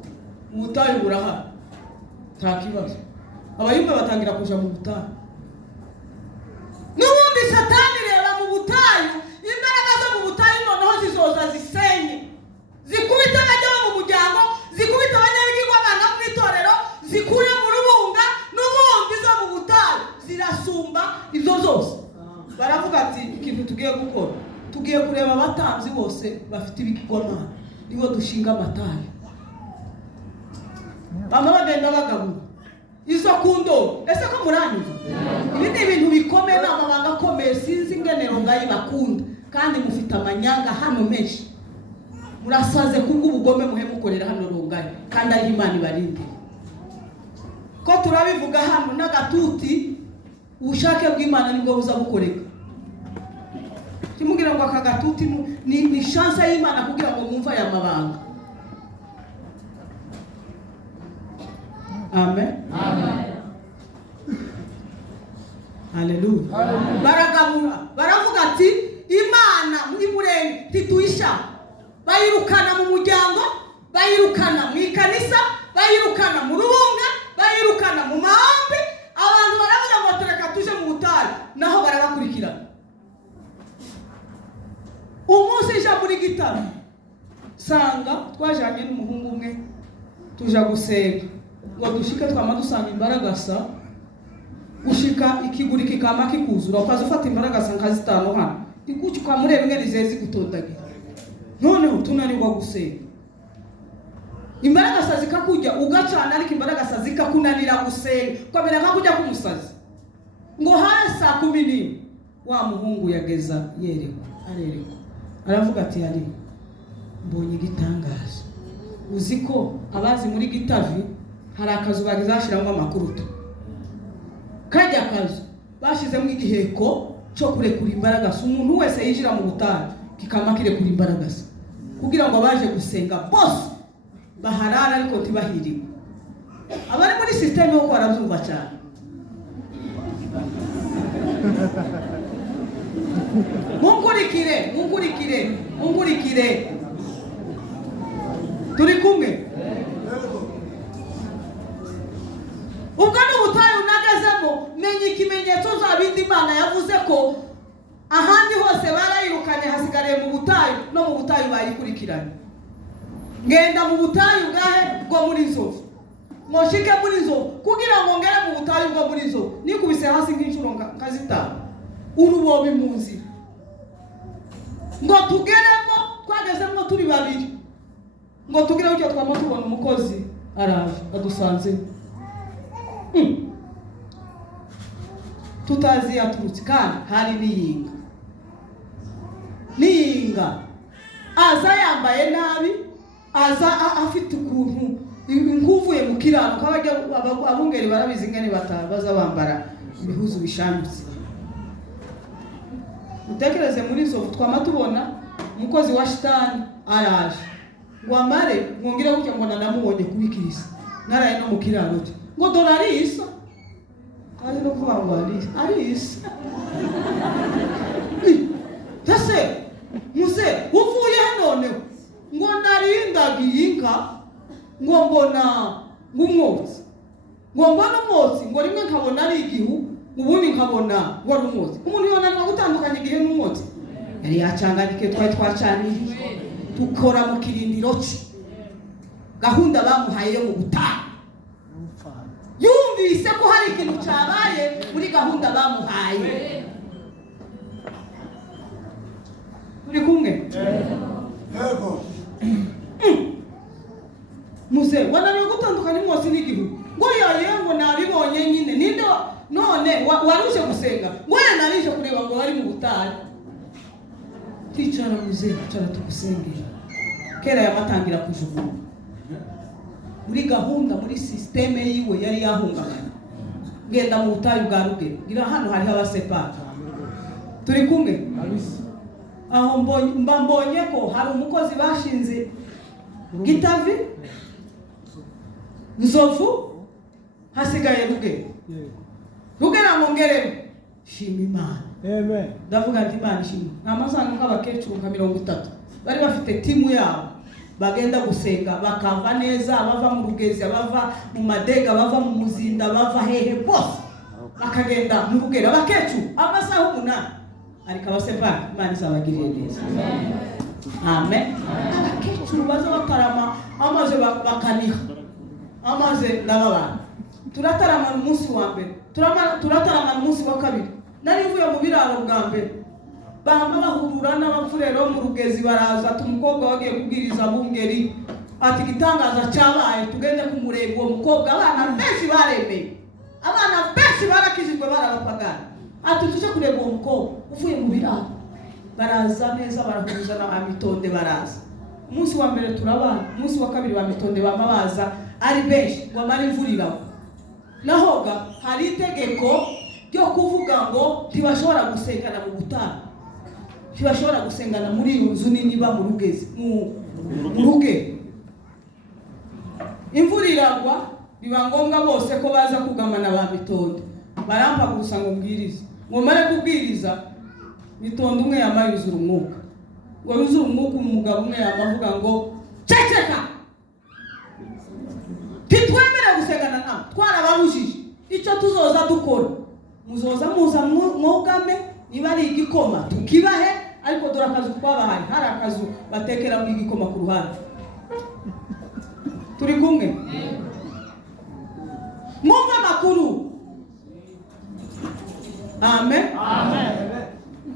ubutayu burahari nta kibazo. Abayumba batangira kuja mu butayu, n'ubundi Satani reba mu butayu ikintu tugiye gukora, tugiye kureba abatanzi bose bafite ibigirwamana, nibo dushinga amatari. Bama bagenda bagabura izo kundo. Ese ko muranyuza? Ibi ni ibintu bikomeye, n'amabanga akomeye, sinzi ingenero ngayi bakunda, kandi mufite amanyanga hano menshi. Murasaze kubw'ubugome muhemukorera hano rungayi, kandi ari Imana ibarinde. Ko turabivuga hano n'agatuti, ubushake bw'Imana nibwo buza bukoreka. Kimugira ngo aka gatuti ni chance y'Imana kugira ngo mwumva aya mabanga. Amen. Amen. Haleluya. Baragabura, baravuga ati Imana muri murenge tituisha. Bayirukana mu muryango, bayirukana mu ikanisa, bayirukana mu rubunga, bayirukana mu mahombe. Abantu baravuga ngo tureka tuje mu butayu, naho barabakurikira. Umunsi ija muri gitara, sanga twajanye n'umuhungu umwe tuja gusenga, ngo dushike twama dusanga imbaragasa, ushika ikiguri kikama kikuzura, ukaza ufata imbaragasa nka 5 hano, ikuki kwa murebe ngene zezi gutondagira. Noneho tunanirwa gusenga, imbaragasa zikakujya ugacana, ariko imbaragasa zikakunanira gusenga, kwabera nka kujya kumusazi. Ngo hasi 10 wa muhungu yageza yerekwa, arerekwa, aravuga ati ari mbonye igitangaje. Uziko abazi muri Gitavi hari akazu bagizashiramo amakuruto, kajya akazu bashizemo igiheko cyo kurekura imbaragasa. Umuntu wese yinjira mu butayu kikama kirekura imbaragasa, kugira ngo abaje gusenga bose baharara ariko ntibahiriwe. Abari muri system yo kwarabyumva cyane. Munkurikire. Turi kumwe? Ubwo n'ubutayu nagezemo, menye ikimenyetso zabindi Imana yavuze ko ahandi hose barayirukanye, hasigariye mu butayu, no mu butayu bayikurikiranye. Ngenda mu butayu bwahe bwo muri Nzovu, moshike muri Nzovu, kugira ngo ngere mu butayu bwo muri Nzovu nikubise hasi nk'inshuro nkazitanu, urubobi mu nzira. Ngo tugeremo, twagezemo turi babiri, ngo tugire icyo twama tubona umukozi araje adusanze, tutazi yaturutse, kandi hari niyinga aza yambaye nabi, aza afite ukuntu nkuvuye mu kiraro. Kabajya abungeri barabizi ngene batabaza bambara ibihuzu bishanyutse. Utekereze muri Nzovu twama tubona umukozi wa shitani araje, ngo amare ngongera gutya mbona namubonye kubikirisa, naraye no mu kiraro cye, ngo dolari isa ari no kuvuga ngo ari isa. Tase muze uvuye none, ngo narindagiye inka, ngo mbona ngumwotsi, ngo rimwe nkabona ari igihu, ubundi nkabona wari umwotsi. Umuntu yonanirwa gutandukanya igihe n'umwotsi. Yari yacanganyike, twari twacaniye, tukora mu kirindiro cye, gahunda bamuhaye yo mu butayu. Yumvise ko hari ikintu cyabaye muri gahunda bamuhaye. Turi kumwe? Yego. Muze wananiwe gutandukanya umwotsi n'igihu. Ngo yaye ngo nabibonye nyine, ninde none waruje gusenga, ngo yanarije kureba ngo bari mu butayu. Ticara muze, ticara tugusengera. Kera yamatangira kujugunya muri gahunda, muri systeme yiwe yari yahungabana. Ngenda mu butayu bwa Rugero, ngira hano hari abasepara. Turi kumwe? Aho mbonye ko hari umukozi bashinze Gitavi, Nzovu, hasigaye Rugero amongeremo. Shima Imana. Amen. Ndavuga ati Imana ishimwe. Namazanga nk'abakecuru nka 30 bari bafite timu yabo, bagenda gusenga, bakava neza, bava mu Rugezi, bava mu Madega, bava mu Muzinda, bava hehe bose, bakagenda mu Rugero. Abakecuru amasaha 8 ariko abaseva Imana izabagirire neza. Amen. Abakecuru baza batarama, amaze bakaniha, amaze ndababana. Turatarama umunsi wa mbere, turatarama umunsi wa kabiri. Nari mvuye mu biraro bwa mbere, bamba bahurura n'abapfurero mu Rugezi baraza ati umukobwa wagiye kubwiriza bungeri ati gitangaza cyabaye tugende kumureba uwo mukobwa. Abana benshi baremeye, abana benshi barakijijwe barabapagana. Ati tuje kureba uwo mukobwa uvuye mu biraro. Baraza neza barahuza na Amitonde baraza. Umunsi wa mbere turabana, umunsi wa kabiri wa Amitonde bamabaza ari benshi ngo amara imvurira. Nahoga hari itegeko ryo kuvuga ngo ntibashobora gusengana mu butaha, ntibashobora gusengana muri iyo nzu nini ba mu Rugezi mu Ruge. Imvura iragwa biba ngombwa bose ko baza kugamana ba Mitonde. Barampa gusa ngo mbwirize, ngo mare kubwiriza. Mitonde umwe yamaye yuzura umwuka, ngo yuzura umwuka. Umugabo umwe yamavuga ngo ceceka, titwemere gusengana nawe, twarababujije. Icyo tuzoza dukora muzoza muza mwugame, niba ari igikoma tukibahe, ariko dore akazu twabahaye, hari akazu batekera mu igikoma ku ruhande. Turi kumwe? Mwumva makuru. Amen. Amen.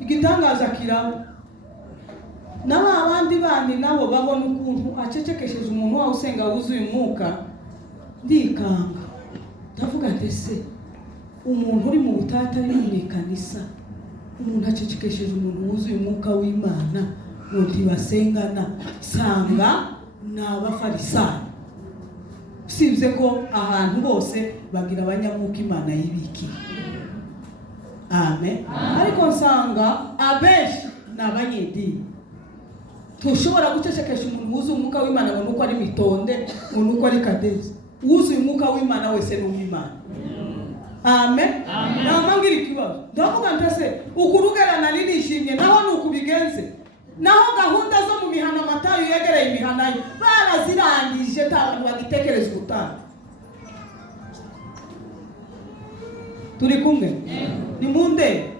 Igitangaza kirabo. Naba abandi bandi nabo babona ukuntu acecekesheje umuntu wawe usenga wuzuye umwuka. Ndikanga. Ndavuga ndetse umuntu uri mu butata ari mu kanisa, umuntu acecekesheje umuntu wuzuye umwuka w'Imana, undi basengana sanga n'abafarisayo. Usibye ko ahantu bose bagira abanyamwuka Imana yibiki. Amen. Ariko nsanga abenshi n'abanyedini. Tushobora gucecekesha umuntu wuzuye umwuka w'Imana ngo nuko ari Mitonde, ngo nuko ari Kadezi. Wuzuye umwuka w'Imana wese ni uw'Imana. Amen. Namangira ikibazo. Ndavuga ntase ukurugerana nishimye naho nukubigenze. Naho gahunda zo mu mihana Matayo yegereye imihana yo barazirangije abantu bagitekereza gutanga. Turi kumwe? Ni munde.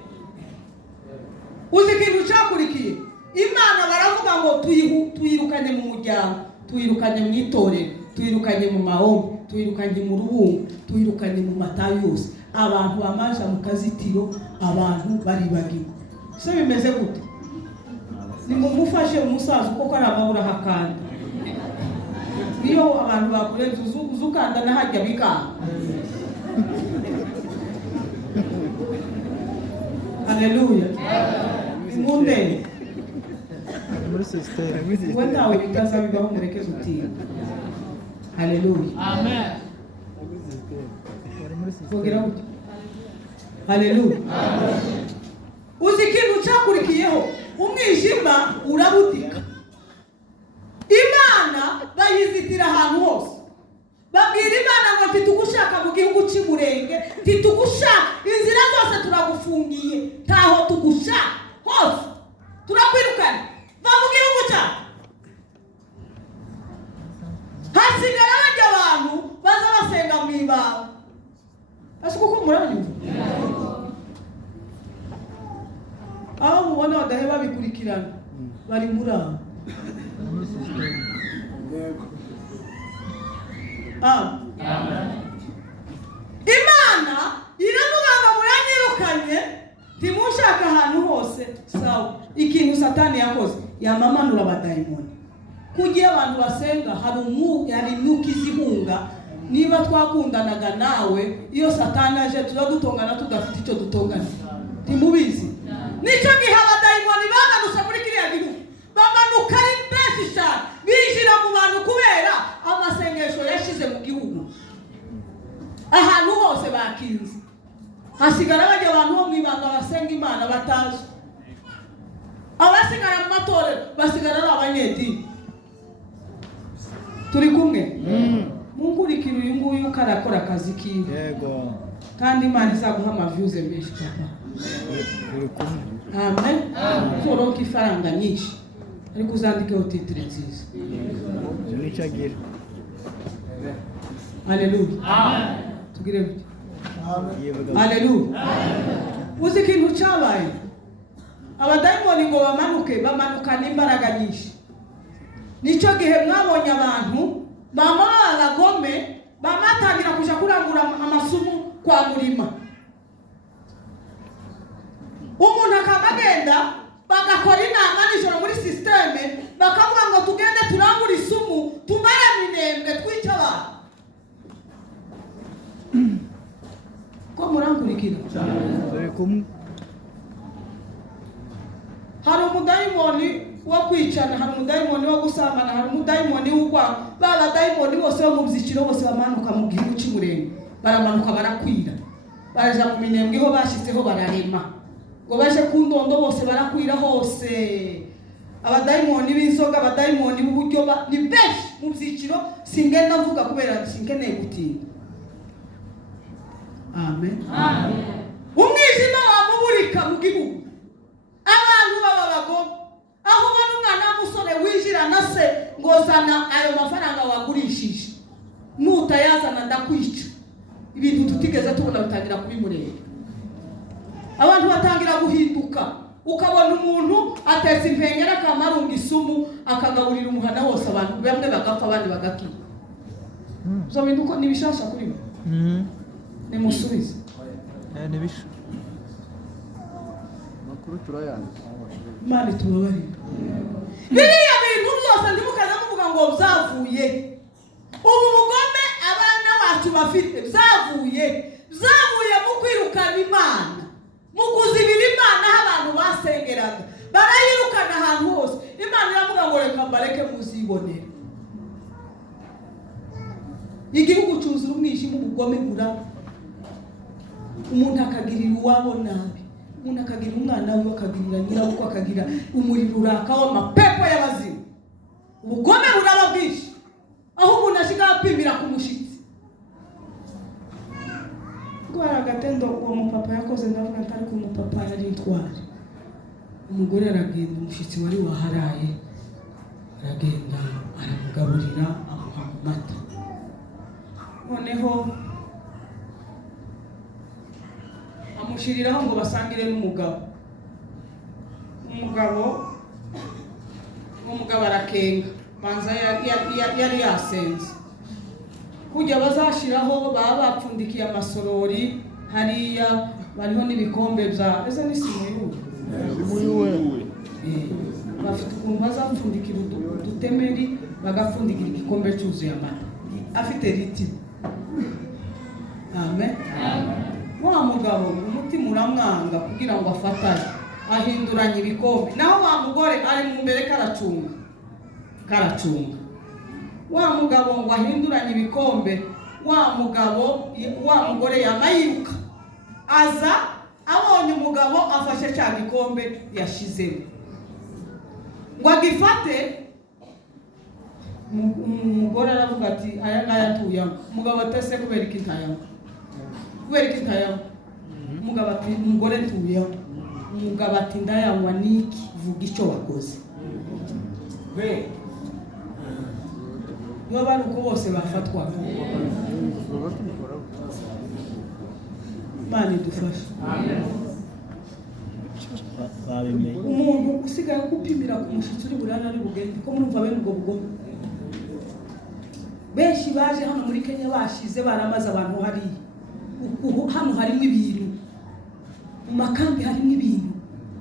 Uzi ikintu cyakurikiye? Imana baravuga ngo tuyirukanye mu muryango, tuyirukanye mu itorero, tuyirukanye mu mahombe, tuyirukanye mu rubungo, tuyirukanye mu Matayo yose. Abantu bamaja mu kazitiro, abantu baribagiwe. Se bimeze gute? Ni mumufashe umusaza uko ari amabura hakanda. Iyo abantu bakurenza uzukanda nahajya bikanga. Haleluya. Munde. Muri system. Wenda we bitaza bibaho murekeze utinya. Haleluya. Amen. Vugira gute? Haleluya. Uzi ikintu cyakurikiyeho, umwijima urabutika. Imana bayizitira ahantu hose. Babwira Imana ngo titugushaka mu gihugu cy'Umurenge, titugushaka inzira zose turagufungiye, taho tugushaka hose turakwirukana, va mu gihugu cyacu. Hasigara bajya abantu baza basenga mu ibanga. Ase kuko muranyumva? Abo mubona badaheba bikurikirana bari muranga. Imana iravuga ngo muranyirukanye ntimushaka ahantu hose. Sawa, ikintu Satani yakoze yamamanura abadayimoni kugiye abantu basenga. Hari imyuka izihunga. Niba twakundanaga nawe, iyo Satani aje turadutongana tudafite icyo dutongana. Timubizi? Nicyo gihe abadayimoni bamanutse muri kiriya gihugu, bamanuka ari benshi cyane, binjira mu bantu kubera amasengesho yashize mu gihugu. Ahantu hose bakinze, hasigara bajya abantu bo mwibanga basenga Imana batazi. Abasigara mu matorero basigara ari abanyedini. Turi kumwe? Mungurikira uyu nguyu karakora akazi kiwe. Yego. Kandi Imana izaguha amavyuze menshi papa. Turi kumwe. Amen. Kuronka ifaranga nyinshi, ariko uzandike titre nziza. Nicyagira. Haleluya. Amen. Tugire gute? Amen. Haleluya. Amen. Uzi ikintu cyabaye? Abadayimoni ngo bamanukana imbaraga nyinshi. Nicyo gihe mwabonye abantu bama abagome bamatangira kuja kurangura amasumu kwa Murima. Umuntu akamagenda bagakora inama nijoro muri systeme bakavuga ngo tugende turangura isumu tumara minembwe twica abantu ko murangurikira dore kumwe hari umudayimoni wo kwicana, hari umudayimoni wo gusambana, hari umudayimoni w'ugwa. Baba dayimoni bose bo mu byiciro bose bamanuka mu gihugu cy'umurenge, baramanuka barakwira, baraja mu minembwe ho bashizeho bararema ngo baje ku ndondo bose barakwira hose. Abadayimoni b'inzoga, abadayimoni b'uburyo ni benshi mu byiciro, singenda mvuga kubera sinkeneye gutinda. Amen. Amen. Umwijima wamubulika mu gihugu, abantu baba bagomba aho ubona umwana w'umusore winjira na se ngo zana ayo mafaranga wagurishije, nutayazana ndakwica. Ibintu tutigeze tubona bitangira kubimureba. Abantu batangira guhinduka, ukabona umuntu atetse impengera akamarunga isumu akagaburira umuhana wose, abantu bamwe bagapfa abandi bagakira. So bintu ko nibishasha kuri bo. Nimusubize. Nibisha makuru turayandika. Mani tubabarira. Biriya bintu byose ndimukaza muvuga ngo byavuye. Ubu bugome abana bacu bafite byavuye mu kwirukana Imana, mu kuzibira Imana aho abantu basengeraga, barayirukana ahantu hose. Imana iravuga ngo reka mbareke muzibonera. Igihugu cyuzura umwijima, ubugome buraba. Umuntu akagirira uwabo nabi, umuntu akagirira umwana we, akagirira nyirabuko, akagira umuriro uraka w'amapepo y'abazimu. Ubugome buraba bwinshi aho umuntu ashiga apimira ku mushitsi. Gwara gatendo uwo mupapa yakoze, ndavuga ntari ku mupapa yari intwari. Umugore aragenda, umushitsi wari waharaye aragenda aramugaburira, amuha amata. Noneho amushiriraho ngo basangire n'umugabo. Umugabo arakenga, banza yari yasenze. Kujya bazashiraho baba bapfundikiye amasorori hariya, bariho n'ibikombe bya ese n'isimu y'uwe. Bafite ukuntu bazapfundikira udutemeri, bagapfundikira igikombe cyuzuye amata afite riti. Amen. Wa mugabo umutima uramwanga kugira ngo afatane, ahinduranye ibikombe. Naho wa mugore ari mu mbere karacunga. Wa mugabo ngo ahinduranye ibikombe, wa mugore yamayiruka aza abonye umugabo afashe cya gikombe yashizemo ngo agifate. Umugore aravuga ati aya ngaya tuyamo. Umugabo atese kubera iki ntayamo, umugabo ati umugore tuyamo. Umugabo ati ndayanywa niki, vuga icyo wakoze. Niba bari uko bose bafatwa. Imana idufashe. Umuntu usigaye gupimira ku mushitsi uri burana ari bugende, ko murumva bene ubwo bugome. Benshi baje hano muri Kenya bashize baramaze abantu hariya. Hano harimo ibintu, mu makambi harimo ibintu.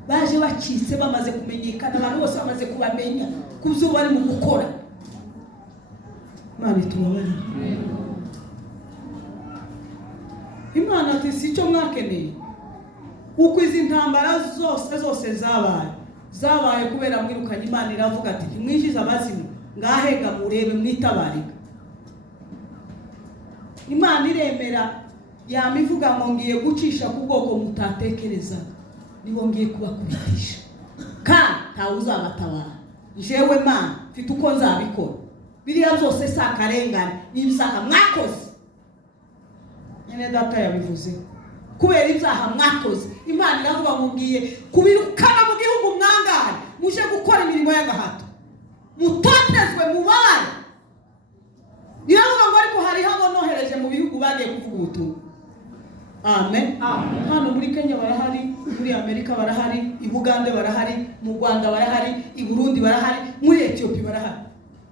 Baje bacitse bamaze kumenyekana, abantu bose bamaze kubamenya kubyo bari mu gukora. Imana itubabarire. Imana ati si cyo mwakeneye. Uko izi ntambara zose zabaye kubera mwirukanye. Imana iravuga ati ntimwishize abazimu, ngahega murebe mwitabarika. Imana iremera yamivuga ngo ngiye gucisha ku bwoko mutatekerezaga, nibo ngiye kubakubitisha kandi ntawe uzabatabara. Jewe Mana mfite uko nzabikora. Biriya byose si akarengane, n'ibyaha mwakoze. Nyine data yabivuze, kubera ibyaha mwakoze Imana iravuga ngo ngiye kubirukana mu gihugu mwangane, muje gukora imirimo y'agahato, mutotezwe mubabare. Iravuga ngo ariko hariho abo nohereje mu bihugu bagiye kuvuga ubutumwa. Amen. Hano muri Kenya barahari, muri Amerika barahari, i Bugande barahari, mu Rwanda barahari, i Burundi barahari, muri Ethiopia barahari.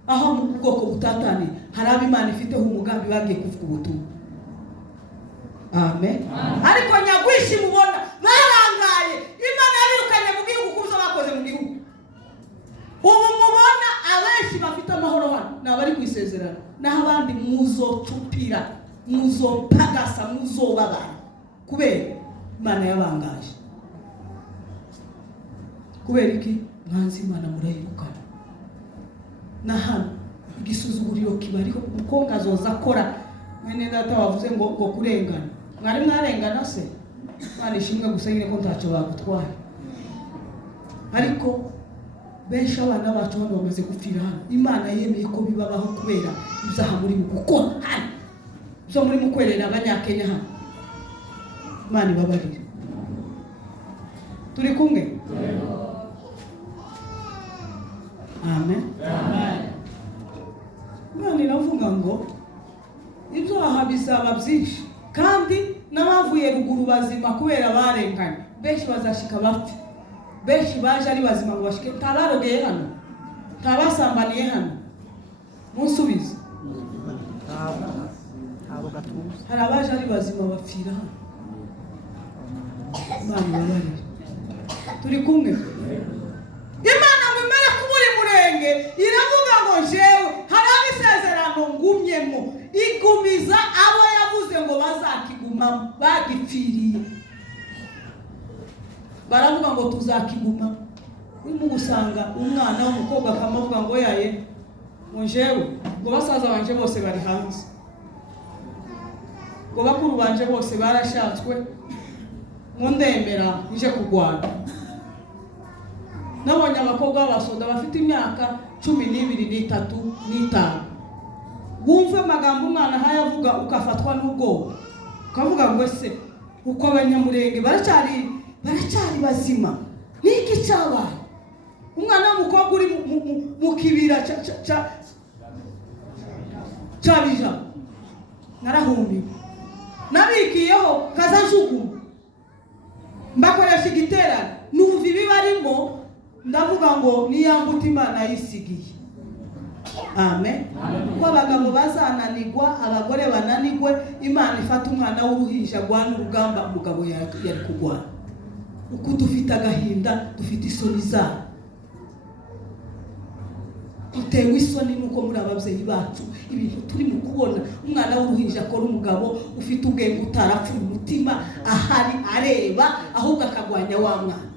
Aho mu bwoko butatani hari abo Imana ifiteho umugambi bagiye kuvuga ubutumwa. Amen. Ariko nyagwishi mubona barangaye, Imana yabirukanye mu gihugu kuzo bakoze mu isezerano naho abandi muzocupira muzopagasa muzobabara kubera Imana yabangaje. Kubera iki? Mwanzi Imana murayirukana. Na hano igisuzuguriro kibariho umukobwa azoza akora mwene data wavuze ngo kurengana. Mwari mwarengana se? Ishimwe gusa nyine ko ntacyo bagutwaye. Ariko benshi abana bacu hano bamaze gupfira hano. Imana yemeye ko bibabaho kubera ibyaha muri mu gukora hano. Byo muri mu kwerera abanyakenya hano. Imana ibabarire. Turi kumwe? Amen. Imana iravuga ngo ibyaha bizaba byinshi kandi n'abavuye ruguru bazima kubera barenganye. Benshi bazashika bapfe. Benshi baje ari bazima ngo bashike. Tabarogeye hano. Tabasambaniye hano. Musubize. Hari abaje ari bazima bapfira hano. Imana ibabarire. Turi kumwe? Imana mwimara kuburi murenge iravuga ngo jewe hari abisezerano ngumyemo igumiza abo yavuze ngo bazakigumamo bagipfiriye. Baravuga ngo tuzakiguma. Urimo gusanga umwana w'umukobwa akamuvuga ngo yaye ngo jewe ngo basaza banje bose bari hanze. Ngo bakuru banje bose barashatswe ngo ndemera nje kugwana. Nabonye abakobwa b'abasoda bafite imyaka 12 n'itanu. Wumve amagambo umwana hayavuga ukafatwa n'ubwoba. Ukavuga ngo se uko abanyamurenge baracyari bazima. Niki cyabaye? Umwana w'umukobwa uri mu kibira cyabija. Narahumbiwe. Nabikiyeho kazanjugu. Mbakoresha igiterane. Numva ibibarimo ndavuga ngo niyambuta Imana yisigiye. Amen. Ko abagabo bazananigwa, abagore bananigwe, Imana ifata umwana w'uruhinja gwana urugamba umugabo yari kugwana. Uko dufite agahinda, dufite isoni za. Utewe isoni nuko muri ababyeyi bacu ibintu turi mu kubona umwana w'uruhinja akora umugabo ufite ubwenge utarapfuye umutima ahari areba ahubwo akagwanya wa mwana.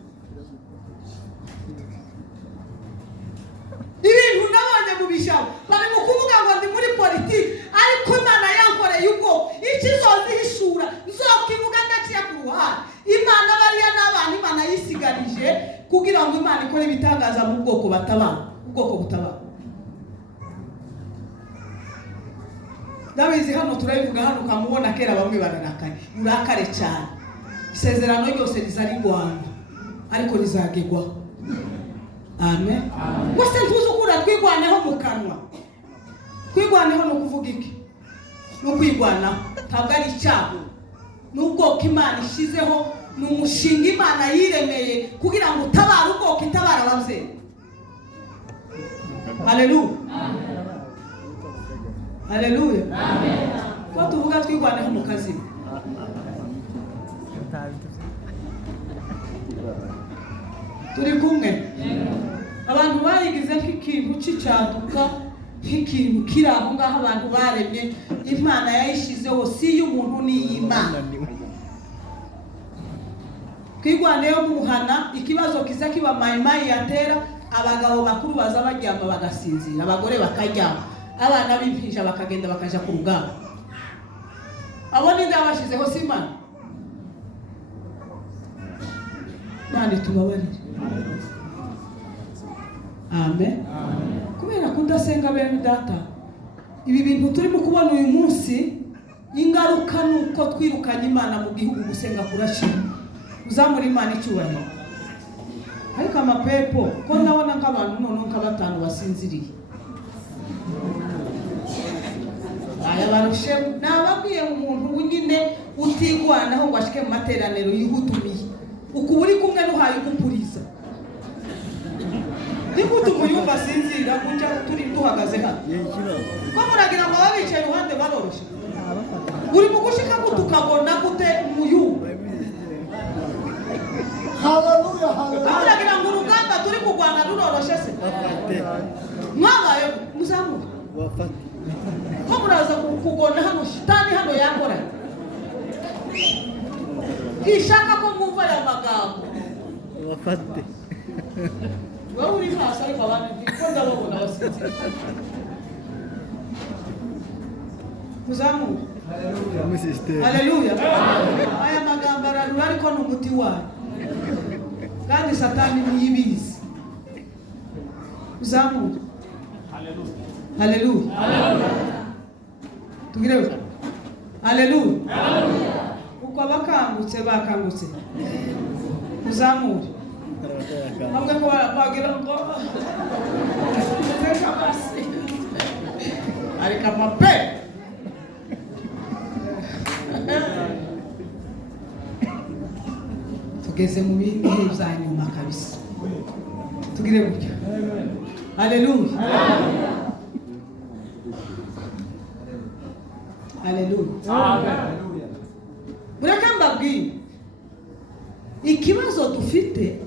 Ibintu nabonye mu bijabo bari mu kuvuga ngo ndi muri politiki ariko Imana yankoreye ubwo ikizozihishura nzokivuga ndaciye ku ruhande. Imana bariya n'abana Imana yisigarije kugira ngo Imana ikore ibitangaza mu bwoko batabana, ubwoko butabana. Ndabizi hano turabivuga hano ukamubona kera bamwe bararakaye. Urakare cyane. Isezerano ryose rizarigwana ariko rizagegwaho. Amen. Wase ntuzukura twigwaneho mu kanwa. Kwigwaneho no kuvuga iki? No kwigwana ntabwo ari icyaha. Nubwo Imana ishizeho n'umushinga Imana yiremeye kugira ngo utabara ubwoko itabara ababyeyi. Haleluya. Haleluya. Amen. Ko tuvuga twigwaneho mu kazi. Turi kumwe? Abantu bayigize nk'ikintu cy'icyaduka, nk'ikintu kiraho ngaho abantu baremye. Imana yayishizeho si y'umuntu ni y'Imana. Kwigwaneho muhana ikibazo kiza kiba mayimayi yatera abagabo bakuru baza baryama bagasinzira, abagore bakaryama, abana b'impinja bakagenda bakaja ku rugamba. Abo ni ndabashizeho si Imana. Imana tubabarire. Amen. Kubera kudasenga bene data ibi bintu turimo kubona uyu munsi ingaruka nuko twirukanye Imana mu gihugu gusenga kurashira. Uzamura Imana icyubahiro. Ariko amapepo ko ndabona nk'abantu none nk'abatanu basinziriye. Aya barushe nababwiye umuntu nyine utigwanaho ngo ashike mu materaniro yihutumiye. Ukuburi kumwe n'uhaye gupuriza. Nikutu muyumba sinzira kunja turi duhagaze hano. Ko muragira ngo babicaye iruhande baroroshe. Uri mugushika gutukabona gute muyumba. Haleluya, haleluya. Muragira ngo urugamba turi kugwana ruroroshe se. Mwabaye muzamuka. Wafate. ko muraza kugona hano shitani hano yakora ishaka ko mwumva aya magambo Wafate. wowe uri hasi ariko abandi ko ndababona basinzira muzamuka haleluya aya magambo ararura ariko n'umuti wayo kandi satani niyibizi muzamuka haleluya tugirewe haleluya uko bakangutse muzamuka ntabwo ko bagira ngo reka basi ariko amape tugeze mu bihe bya nyuma kabisa tugire gutya haleluya haleluya mureke mbabwire ikibazo dufite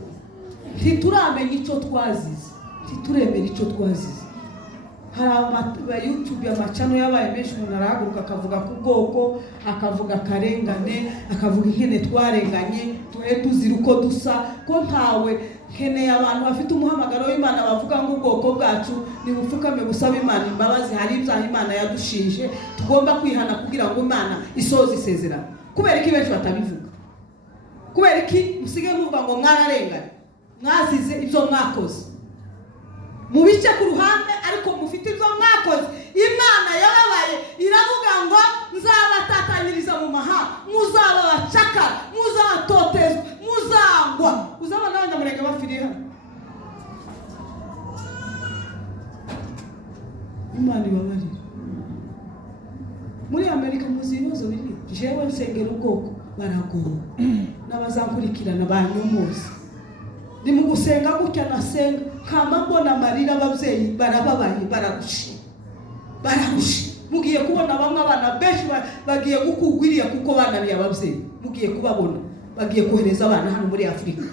ntituramenya icyo twazize ntituremera icyo twazize hari aba YouTube amacano yabaye menshi umuntu arahaguruka akavuga ku bwoko akavuga akarengane akavuga inkene twarenganye tuzira uko dusa ko ntawe nkeneye abantu bafite umuhamagaro w'Imana bavuga ngo ubwoko bwacu nibupfukame gusaba Imana imbabazi hari ibyaha Imana yadushinje tugomba kwihana kugira ngo Imana isoze isezerano kubera iki benshi batabivuga kubera iki musige muvuga ngo mwararenganye mwazize ibyo mwakoze mu bice ku ruhande ariko mufite ibyo mwakoze Imana yababaye iravuga ngo nzabatatanyiriza mu mahanga muzaba bacaka muzabatotezwa muzangwa uzabona abanyamurenge bafiriye hano Imana ibabarira muri Amerika muzi ibibazo biri jewe nsengera ubwoko baragowe n'abazankurikirana banyomozi ni mu gusenga gutya nasenga kama mbona amarira ababyeyi barababaye bararusha mugiye kubona bamwe abana benshi bagiye gukugwiriye kuko bananiye ababyeyi mugiye kubabona bagiye kohereza abana hano muri Afrika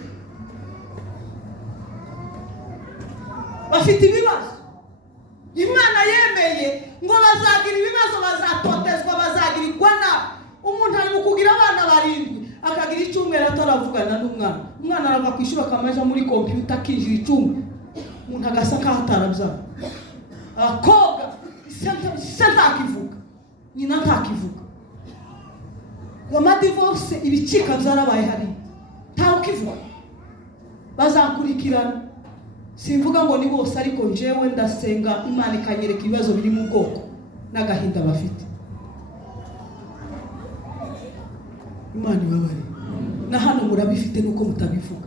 bafite ibibazo Imana yemeye ngo bazagira ibibazo bazatotezwa bazagirirwa nabi umuntu ari kugira abana barindwi akagira icyumweru ataravugana umwana arava kwishura akamaja muri computer kinjira icumwe umuntu agasa kahatarabyara abakobwa se ntakivuga nyina ntakivuga divorce ibicika byarabaye hari ntawe ukivuga bazakurikirana simvuga ngo ni bose ariko njewe ndasenga Imana ikanyereka ibibazo biri mu bwoko n'agahinda bafite Imana ibabare na hano murabifite nuko mutabivuga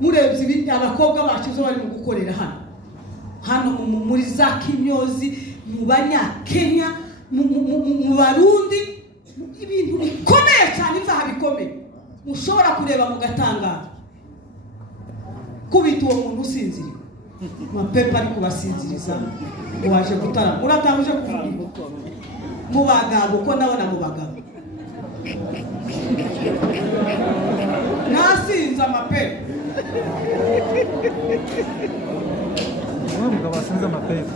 murebye ibi abakobwa bacu zo bari mu gukorera hano muri za Kinyozi mu Banyakenya mu Barundi ibintu bikomeye cyane ibyaha bikomeye mushobora kureba mu gatangara kubita uwo muntu usinziriye mapepa ari kubasinziriza waje gutara uratanguje kuvuga mu bagabo ko ndabona mu bagabo nasinze amapepa Mugabo asinze amapepa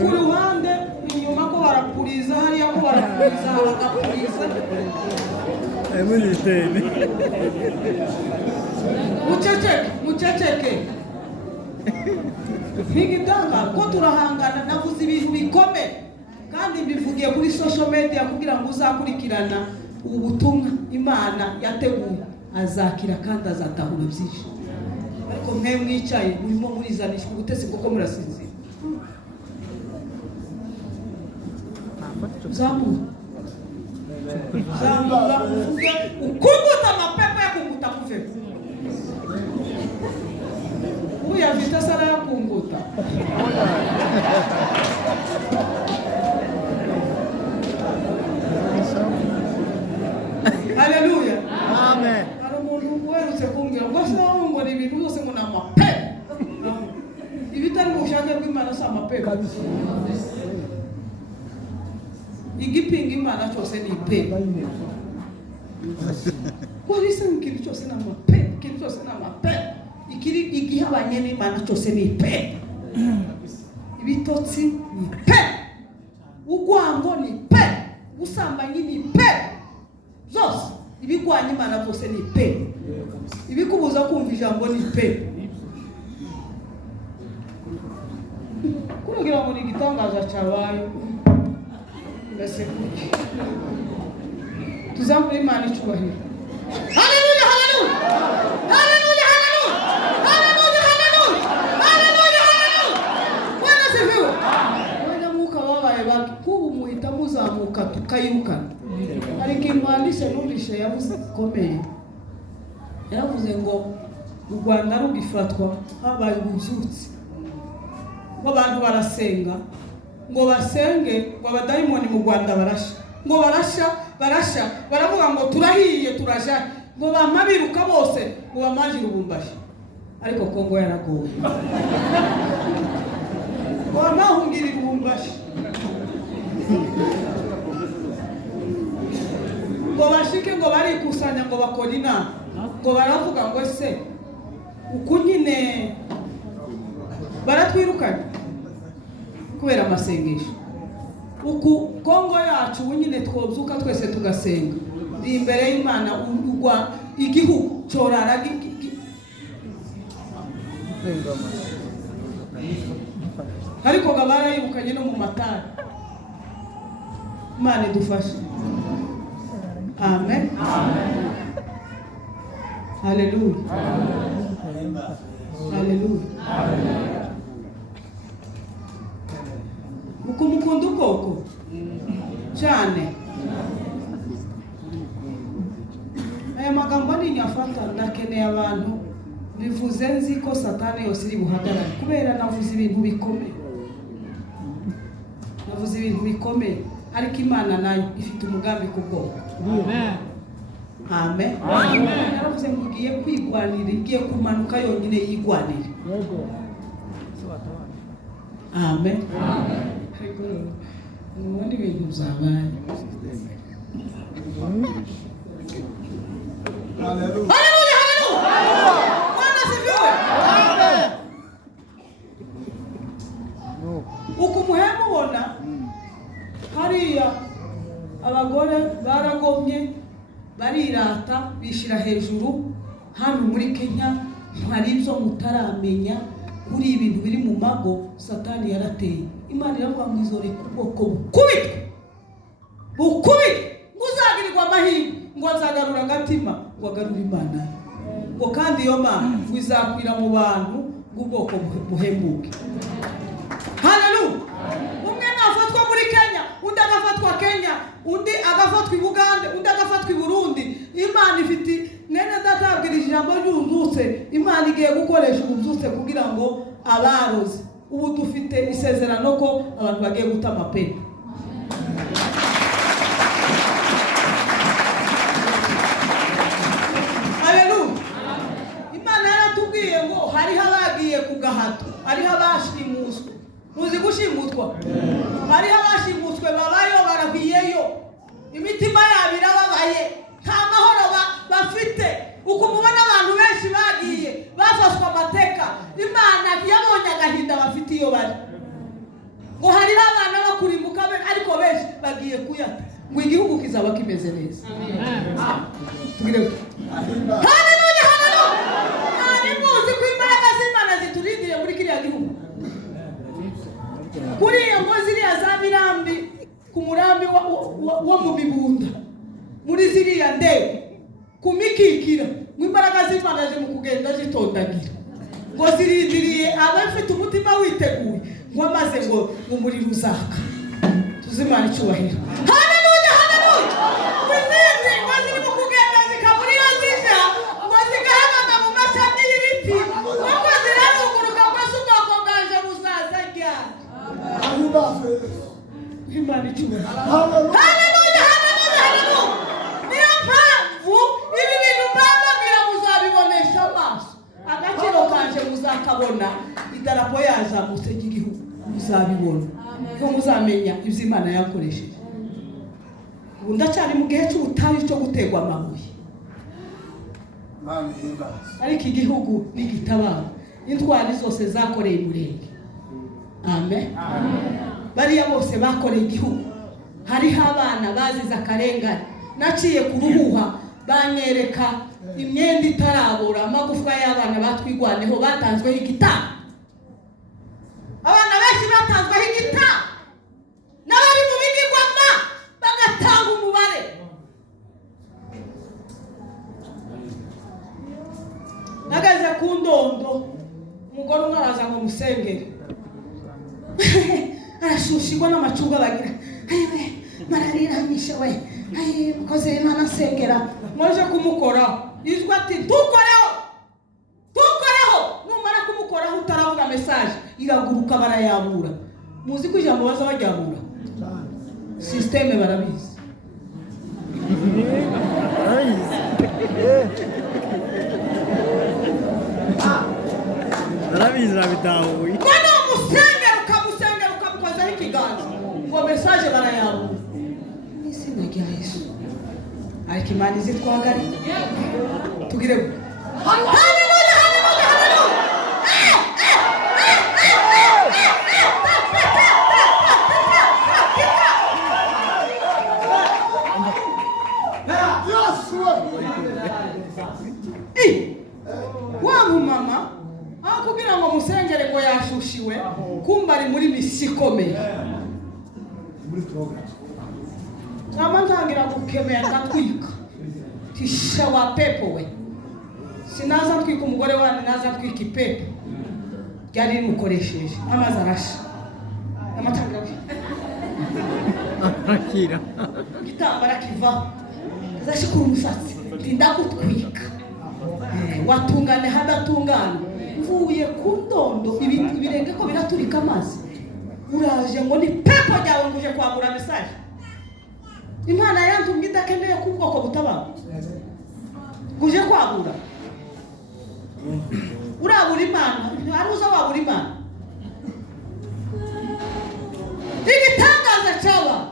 ku ruhande inyuma ko barapuriza hariya ko barapuriza bagapuriza Emuniteni muceceke ntigitanga ko turahangana navuze ibintu bikomeye kandi mbivugiye kuri social media kugira ngo uzakurikirana ubutumwa Imana yateguye azakira kandi azatahura byinshi ariko mwe mwicaye murimo murizanisha ubutesi kuko murasinzira zamura ukunguta amapepa yakunguta kuve uya vita sara yakunguta haleluya Amen. hari umuntu werutse kumbwira ngo se ngo ni ibintu byose ngo ni amapepa ibitari mu bushake bw'Imana si amapepa igipinga Imana cyose ni ipepa Kwalisa ikintu cyose n'amapepa ikintu cyose n'amapepa ikiri igihabanye n'Imana cyose ni ipepa ibitotsi ni pe, ugwango ni pe, ubusambanyi ni pe, zose ibigwanya Imana byose ni pe, ibikubuza kumva ijambo ni pe. Kugira ngo ni igitangaza cyabaye mbese tuzamure Imana icyubahiro. Haleluya, haleluya, haleluya, haleluya, haleluya, haleluya, haleluya, haleluya. Bwana sifiwe. Wenda mwuka wabaye baki kubu muhita muzamuka tukayirukana. Ariko imwandishe numvishe yavuze komeye, yaravuze ngo u Rwanda rugifatwa habaye ubuzutsi, ngo abantu barasenga, ngo basenge, ngo abadayimoni mu Rwanda barasha, ngo barasha baravuga ngo turahiye turaja, ngo bamabiruka bose ngo bamajire ubumbashi. Ariko Kongo yaragoye, ngo bamahungirira ubumbashi, ngo bashike ngo barikusanya ngo bakora inama, ngo baravuga ngo ese uku nyine baratwirukanye kubera amasengesho. Uku Kongo yacu ubu nyine twobyuka twese tugasenga imbere y'Imana, ugwa igihugu corara ariko barayibukanye no mu matara. Imana idufashe. Amen. Haleluya. Haleluya. Ukumukunda ubwoko cyane. Aya magambo ni nyafata, ndakeneye abantu bivuze nzi ko Satani yose iri buhagarare, kubera navuze ibintu bikomeye, ariko Imana nayo ifite umugambi ku bwoko. Amen. Yaravuze ngo igiye kwigwanira, igiye kumanuka yonyine yigwanira. Amen. Ubundi ibintu byabaye. Haleluya, haleluya. Bwana sifiwe. Amen. Uko muhemu ubona hariya abagore baragomye, barirata, bishira hejuru. Hano muri Kenya hari ibyo mutaramenya, kuri ibintu biri mu mago Satani yarateye. Imana iravuga ngo izore kuboko bukubitwe, nguzagirirwa amahirwe, ngo azagarura agatima, ngo agarure Imana, ngo kandi iyo Mana izakwira mu bantu bw'ubwoko buhemuke. Haleluya. Umwe nafatwa muri Kenya, undi agafatwa Kenya, undi agafatwa i Bugande, undi agafatwa i Burundi. Imana ifite nene databwirije ijambo ry'ubuzutse. Imana igiye gukoresha ubuzutse kugira ngo abarozi. Ubu dufite isezerano ko abantu bagiye guta amapeni. Haleluya. Imana yaratubwiye ngo hariho abagiye ku gahato, hariho abashimuswe. Muzi gushimutwa? Hariho abashimuswe babayo, barabiyeyo, imitima yabo irababaye, nta mahoro bafite. Uko mubona abantu benshi bagiye bafashwe amateka, Imana yabonye agahinda bafite iyo bari. Ngo hariho abana bakurimbuka ariko benshi bagiye kuyata, ngo igihugu kizaba kimeze neza. Tugire haleluya, haleluya. Kandi muzi ko imbaraga z'Imana ziturindiriye muri kiriya gihugu. Kuri ngo ziriya za Mirambi, ku murambi wo mu Bibunda, muri ziriya ndebe kumikikira, ngo imbaraga z'Imana ziri mu kugenda zitondagira, ngo zirindiriye abafite umutima witeguye, ngo amaze ngo umuriro uzaka. Tuzimana icyubahiro. Haleluya, haleluya. Izindi ngo ziri mu kugenda zikaburira zija, ngo zigahagaga mu mashami y'ibiti, ngo ziraruguruka ngo ubwoko bwaje buzaza ryari. Imana icyubahiro. Haleluya, haleluya, haleluya. Niyo mpamvu ibi bintu mbabwira muzabibonesha amaso, agaciro kanje muzakabona, idarapo yazamutse ry'igihugu muzabibona, ko muzamenya ibyo Imana yakoresheje. Ubu ndacyari mu gihe cy'ubutayu cyo gutegwa amabuye, ariko igihugu nigitabara. Intwari zose zakoreye Umurenge, amen. Bariya bose bakoreye igihugu. Hariho abana bazize akarengane, naciye ku ruhuha banyereka imyenda itarabura, amagufwa y'abana batwigwaneho batanzweho igitabo. Abana benshi batanzweho igitabo, n'abari mu bigirwama bagatanga umubare. Nagaze ku ndondo, umugore umwe araza ngo musengere. Arashushigwa n'amacunga bagira, ayiwe marariranisha we, ayi mukozi w'Imana nsengera. Mwaje kumukora izwa ati tukoreho numara kumukoraho utaravuga message iraguruka barayabura. Muzi ko ijambo baza bajyabura systeme barabizi. Barabizi babitahuye. Mwana umusengera ukamukozaho ikiganza ngo message barayabura. Izina rya Yesu. Ariko Imana izi twagari tugire haleluya. Wa mama akubwira ngo musengere ngo yashushiwe, kumba ari muri misikome. Nama ntangira gukemera ndatwika. Tisha wa pepo we. Sinaza twika umugore wanjye, naza twika ipepo. Ryari rimukoresheje amazi arasha. Amatangira Arakira. Gitambara kiva. Zashikura umusatsi. Ndagutwika. Watungane hadatungana. Mvuye ku ndondo ibirenge ko biraturika amazi. Uraje ngo ni pepo ryawe nguje kwagura message. Imana yantumye idakeneye ku bwoko butabara. Nguje kwagura. Urabura Imana, aruza wabura Imana. Igitangaza cyaba.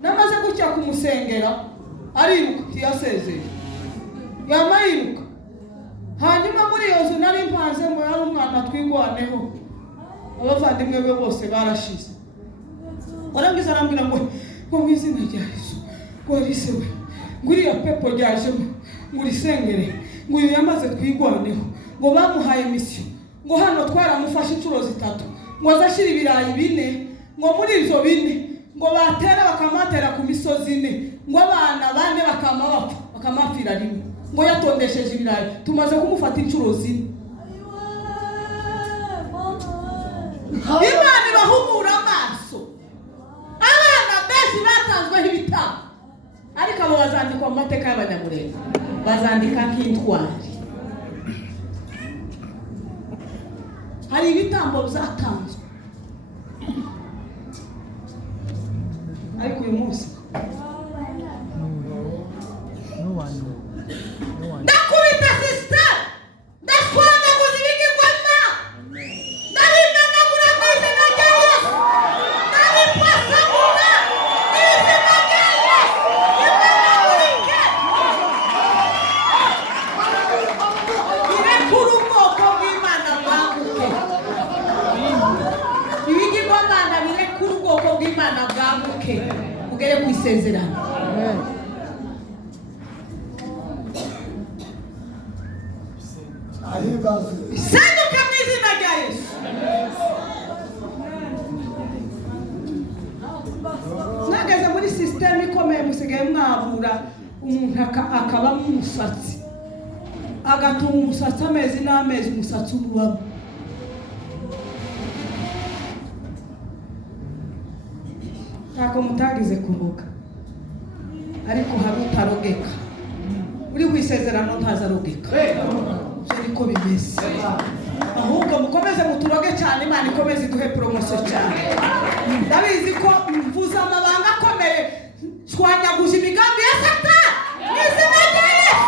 Namaze gucya kumusengera, ariruka yasezeye. Yamayiruka. Hanyuma muri iyo nzu nari mpanze ngo yari umwana twigwaneho. Abavandimwe be bose barashize. Warangiza arambwira ngo mu izina rya Yesu, ngo risewe, ngo iriya pepo ryaje ngo risengere, ngo uyu yamaze twigwaneho, ngo bamuhaye misiyo, ngo hano twaramufashe inshuro 3, ngo azashira ibirayi 4, ngo muri izo 4 ngo batera bakamatera ku misozi 4, ngo abana 4 bakamapfira rimwe, ngo yatondesheje ibirayi tumaze kumufata inshuro 4. Imana ibahumura amaso. Abana benshi batanzweho ibitabo, ariko abo bazandikwa mu mateka y'Abanyamulenge, bazandika nk'intwari. Hari ibitambo byatanzwe, ariko uyu munsi ndakubita sister, ndakwandaguza ibigirwama, ndabimenagura mu izina rya Yesu, ndabipasagura mu izina rya Yesu. Irekura ubwoko bw'Imana bwaguke. Ibigirwamana birekura ubwoko bw'Imana bwaguke, ugere ku isezerano. Senduka mu izina rya Yesu. Nageze muri system ikomeye, musigaye mwabura umuntu akaba umusatsi, agatunga umusatsi amezi n'amezi, umusatsi ububamo. Ntako mutagize kuruka, ariko hari utarogeka. Uri kwisezerano ntazarogeka. Niko bimeze. Ahubwo mukomeze muturoge cyane, Imana ikomeze iduhe promotion cyane. Ndabizi ko mvuza amabanga akomeye, shwanyaguza imigambi ya Satani. Izina rya Yesu.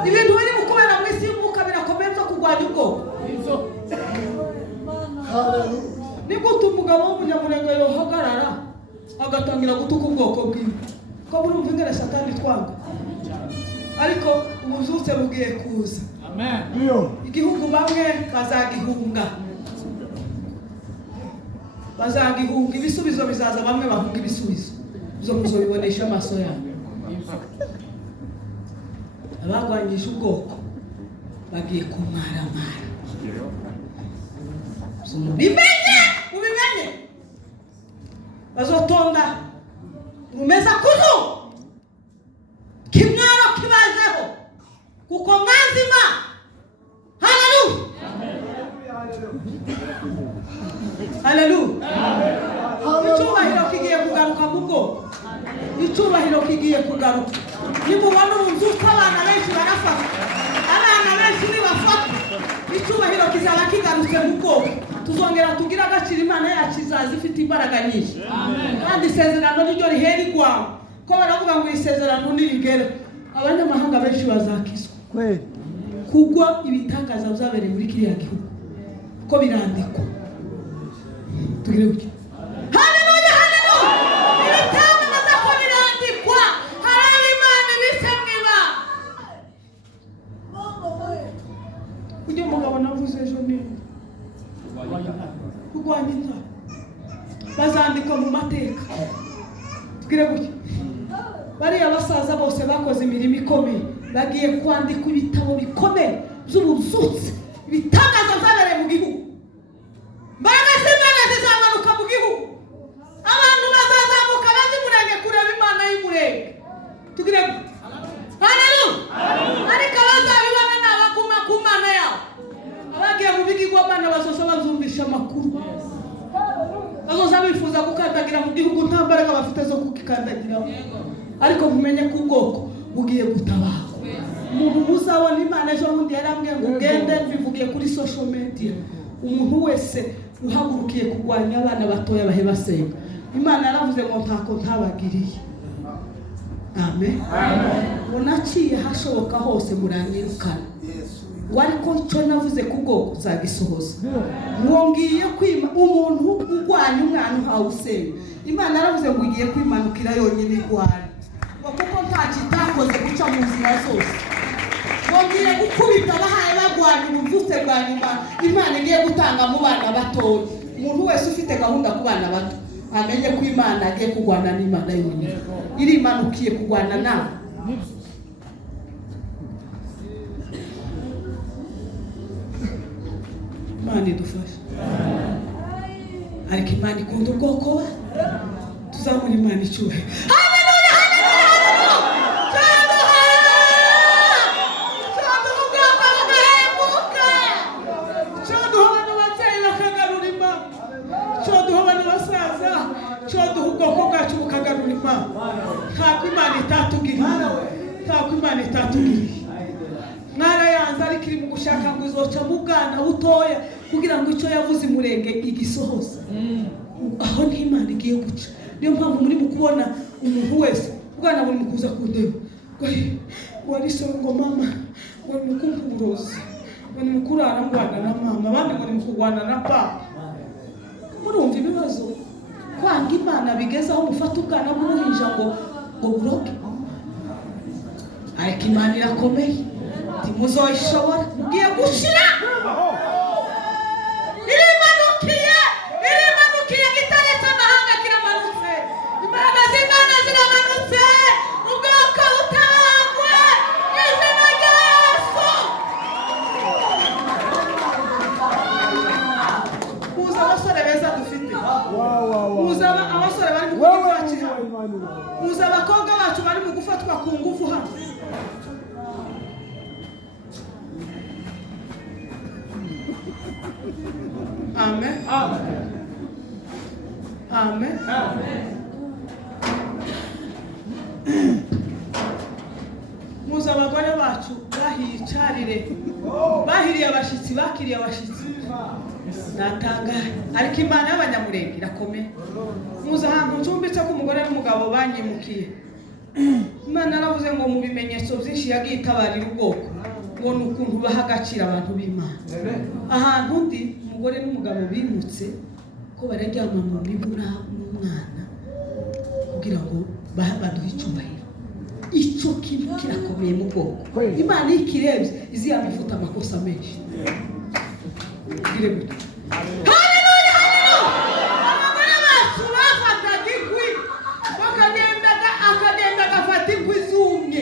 Ibintu biri mukubera mu isi y'umwuka birakomeye agatangira gutuka ubwoko bwiwe ko burumva ingene satani twanga ariko ubuzutse bugiye kuza igihugu bamwe bazagihunga ibisubizo bizaza bamwe bahunga ibisubizo zo muzobibonesha amaso yabo abagwanyije ubwoko bagiye kumaramara mubimenye bazotonda rumeza kuzu kimwaro kibajeho kuko mwanzima haleluya icyubahiro kigiye kugaruka mu bwoko icyubahiro kigiye kugaruka nimubona urunzuko abana benshi barafata abana benshi nibafata icyubahiro kizaba kigarutse mu bwoko tuzongera tugira agaciro imana yacu izaza ifite imbaraga nyinshi kandi isezerano niryo rihera igwamo ko baravuga ngo isezerano nirigera abanyamahanga benshi bazakizwa kugwa ibitangaza byabereye muri kiriya gihugu ko birandikwa tugire gutya haleluya ibitangaza ko birandikwa hari imana ibise mwiba ujye mugabo navuze ejo nini kurwanya inzara bazandikwa mu mateka tugire gutya bariya basaza bose bakoze imirimo ikomeye bagiye kwandika ibitabo bikomeye by'ubuzutse ibitangaza byabereye mu gihugu mbaraga z'imana zizamanuka mu gihugu abantu bazazamuka bazimurenge kureba imana y'umurenge tugire haleluya ariko abazabibona ni abaguma ku mana yabo abagiye mu bigirwamana bazoza bazumvisha amakuru bazoza bifuza gukandagira mu gihugu nta mbaraga bafite zo kukikandagiraho ariko mumenye ko ubwoko bugiye gutabaho umuntu muzabona imana ejo bundi yarambwiye ngo ugende bivugiye kuri social media umuntu wese uhagurukiye kurwanya abana batoya bahe basenga imana yaravuze ngo ntako ntabagiriye amen unaciye hashoboka hose muranyirukana ariko icyo navuze ku bwoko zagisohoza mwongiye kwima umuntu urwanya umwana uhawe usenga imana yaravuze ngo igiye kwimanukira yonyine igwara kuko nta kitakoze guca mu nzira zose bongeye gukubita bahaye bagwanya ubuvutse bwa nyuma imana igiye gutanga mu bana batoya umuntu wese ufite gahunda ku bana bato amenye ko imana agiye kurwana n'imana yonyine irimanukiye kurwana nawe imana idufashe ariko imana ikunda ubwoko we tuzamura imana icyubahiro ntabwo imana itatugiriye mwarayanze ariko iri mu gushaka ngo izoca mu bwana butoya kugira ngo icyo yavuze imurenge igisohoze aho ni imana igiye guca niyo mpamvu muri mu kubona umuntu wese ubwana buri mu kuza ku ndeba warisoro ngo mama ngo ni mukumpurozi ngo ni mukurara ngwana na mama abandi ngo ni mukugwana na papa murumva ibibazo kwanga imana bigeze aho mufata ubwana bw'uruhinja ngo buroke ariko imana irakomeye ntimuzoyishobora mugiye gushira irimanukiye igitare cy'amahanga kiramanutse imbaraga z'imana ziramanutse ubwoko butabangwe izina rya Yesu kuza abasore beza dufite kuza abasore bari mu kwakira kuza abakobwa bacu bari mu gufatwa ku ngufu hano amen amen muza abagore bacu bahicarire bahiriye abashitsi bakiriye abashitsi natangaye ariko imana y'abanyamurenge irakomeye muza ahantu ncumbitse ko umugore n'umugabo banyimukiye imana yaravuze ngo mu bimenyetso byinshi yagiye itabarira ubwoko ngo ni ukuntu baha agaciro abantu b'imana ahantu undi umugore n'umugabo bimutse ko bararyama mu mibu n'umwana kugira ngo baduhe icyubahiro. Icyo kintu kirakomeye mu bwoko. Imana ikirebye iziya bifuta amakosa menshi. Haleluya. Abagore bacu bafataga inkwi akagenda agafata inkwi zumye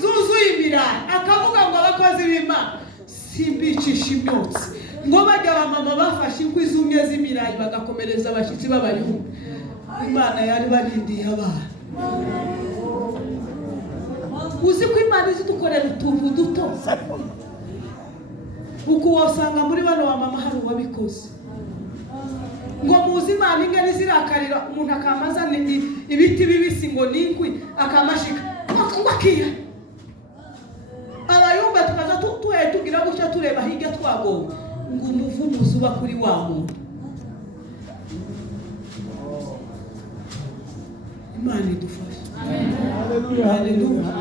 zuzuye ibirayi akavuga ngo abakozi b'Imana simbicisha imyotsi ngo bajya abamama bafashe inkwi zumye z'ibirayi bagakomereza abashyitsi b'abayumbe. Imana yari barindiye abana. Uzi ko Imana izi dukorera utuntu duto uko wasanga muri bano wa mama hari uwabikoze ngo muzi Imana ingene zirakarira umuntu akamaza ibiti bibisi ngo ninkwi akamashika akubakira abayumba tukaza tugira gutya tureba hirya twagowe ngo umuvumo uzuba kuri wa muntu. Imana idufashe. Haleluya.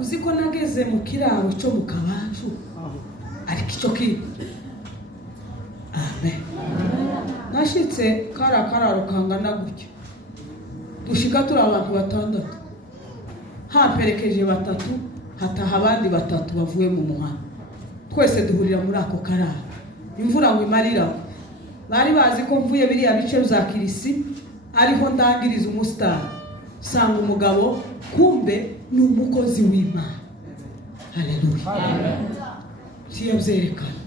Uzi ko nageze mu kiraro cyo mu Kabanju ariko icyo kintu. Amen. Nashitse kararo kangana gutya dushika turi abantu batandatu haperekeje batatu hataha abandi batatu bavuye mu muhanda twese duhurira muri ako kararo. Imvura ngo imarira bari bazi ko mvuye biriya bice za Kirisi ariho ndangiriza umusitari sanga umugabo kumbe ni umukozi w'Imana. Haleluya. Tiyabyerekana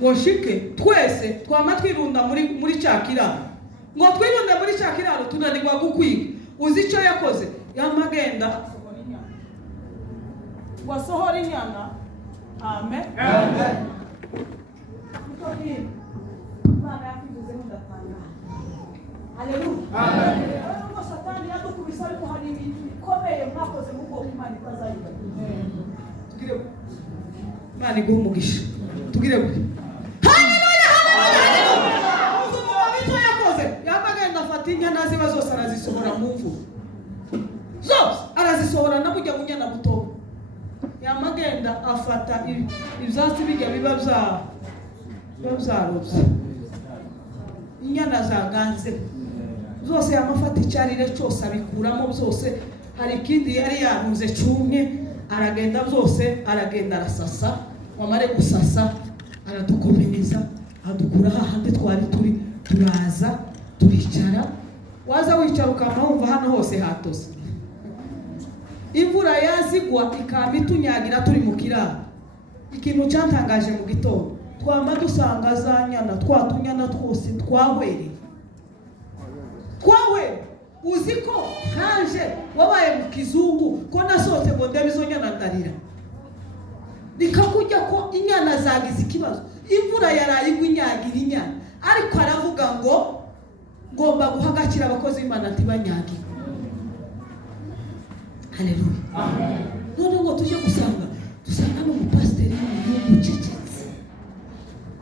ngo shike twese twama twirunda muri cyakiraro ngo twirunde muri cyakiraro tunanirwa gukwiga. Uzi icyo yakoze? Yamagenda wasohora inyana. Amen. Amen. Imana yakivuze ndatanga. Haleluya. Amen. Ngo Satani yadukubisa ariko hari ibintu bikomeye mwakoze mu bwoko Imana itazayiba. Tugire Imana iguha umugisha. Tugire gute? Haleluya. Icyo yakoze yamagenda afata inyana ziba zose arazisohora mu mvu. Zose arazisohora na kujya mu nyana buto. Yamagenda afata ibyatsi bijya biba byarobye. Inyana zaganze zose yamafata icyarire cyose abikuramo byose. Hari ikindi yari yarunze cyumye aragenda byose aragenda arasasa. Wamare gusasa aradukomereza adukura hahandi twari turaza turicara. Waza wicara ukamwumva hano hose hatose. Imvura yazigwa ikamba itunyagira turi mu kiraro. Ikintu cyantangaje mu gitondo twamba dusanga za nyana twatunyana twose twahwere. Uzi ko haje wabaye mu kizungu ko nasohotse ngo ndebe izo nyana ndarira. Nikakujya ko inyana zagize ikibazo. Imvura yaraye igwa inyagira inyana ariko aravuga ngo ngomba guhagakira abakozi b'Imana ntibanyagire. Haleluya. Amen. None ngo tuje dusanga n'umupasiteri ucecetse.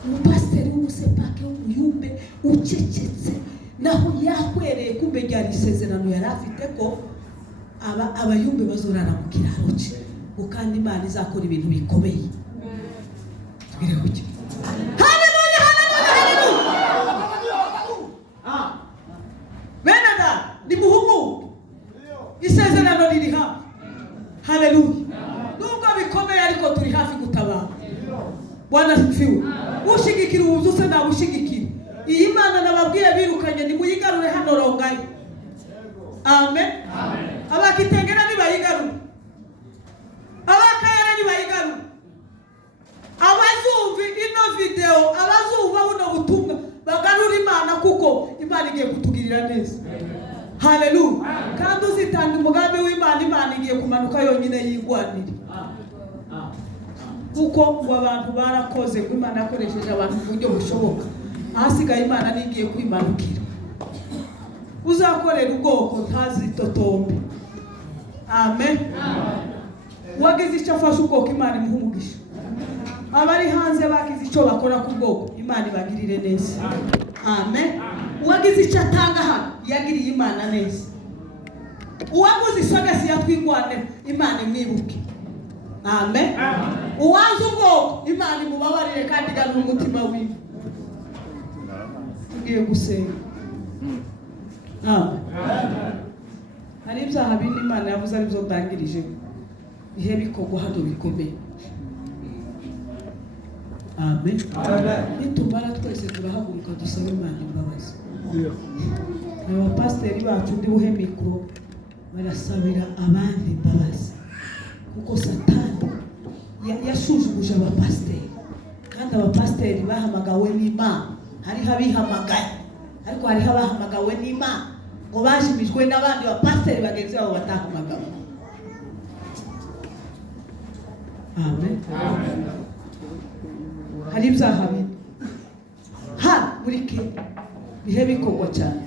Umupasiteri w'umusepake w'umuyumbe ucecetse naho yakwereye kumbe ryari isezerano yari afite ko abayumbe bazorara mu kiraro cye kandi Imana izakora ibintu bikomeye. Tugire kuki. Haleluya. Benada ni muhumu isezerano riri hafi. Haleluya. Nubwo bikomeye ariko turi hafi gutabara. Bwana sifiwe. Ushigikira ubuzuse na ushigikira. Iyi Imana nababwiye birukanye ni muyigarure hano rongaye. Amen. Amen. Abakitengera ni bayigarure. Abakayere ni bayigarure. Abazumvi ino video abazumva buno butumwa bagarura Imana kuko Imana igiye kutugirira neza. Haleluya. Kandi uzitanga umugambi w'Imana Imana igiye kumanuka yonyine yigwanira. Kuko ngo abantu barakoze ngo Imana yakoresheje abantu mu buryo bushoboka. Ahasigaye Imana nigiye kwimanukira. Uzakorera ubwoko ntazitotombe. Amen. Wagize icyo afasha ubwoko Imana imuha umugisha. Abari hanze bagize icyo bakora ku bwoko Imana ibagirire neza. Amen. Wagize icyo atanga hano yagiriye Imana neza. Uwaguze isogesi yatwigwane Imana imwibuke. Amen. Uwanze ubwoko Imana imubabarire kandi igarura umutima wiwe. Tugiye gusenga. Amen. hari ibyaha bindi Imana yavuze ari byo ndangirije bihe bikorwa hano bikomeye. Amen. Nitumara twese turahaguruka dusaba Imana imbabazi. Abapasiteri bacu ndi buhe mikoro barasabira abandi imbabazi, kuko Satani yashujuguje abapasiteri, kandi abapasiteri bahamagawe n'Imana. Hariho abihamagaye, ariko hariho abahamagawe n'Imana ngo bashimijwe n'abandi bapasiteri bagenzi babo batahamagawe. Amen. Hari ibyaha bindi hano muri Kenya bihe bikorwa cyane.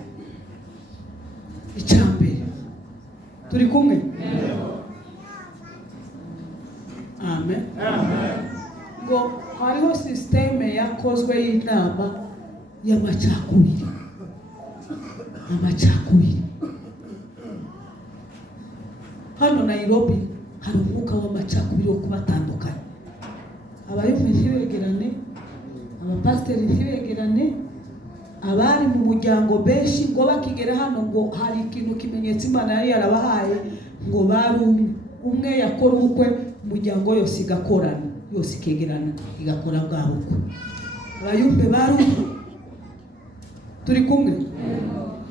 Icya mbere, turi kumwe? Amen. Ngo hariho sisiteme yakozwe y'inama y'amacakubiri. Hano Nairobi hari umwuka w'amacakubiri wo kubatandukanya. Abayumva ntibegerane, abapasiteri ntibegerane, abari mu muryango benshi ngo bakigera hano ngo hari ikintu kimenyetso Imana yari yarabahaye ngo bari umwe yakora ubukwe, umuryango yose igakorana, yose ikegerana igakora bwa bukwe. Abayumve bari turi kumwe.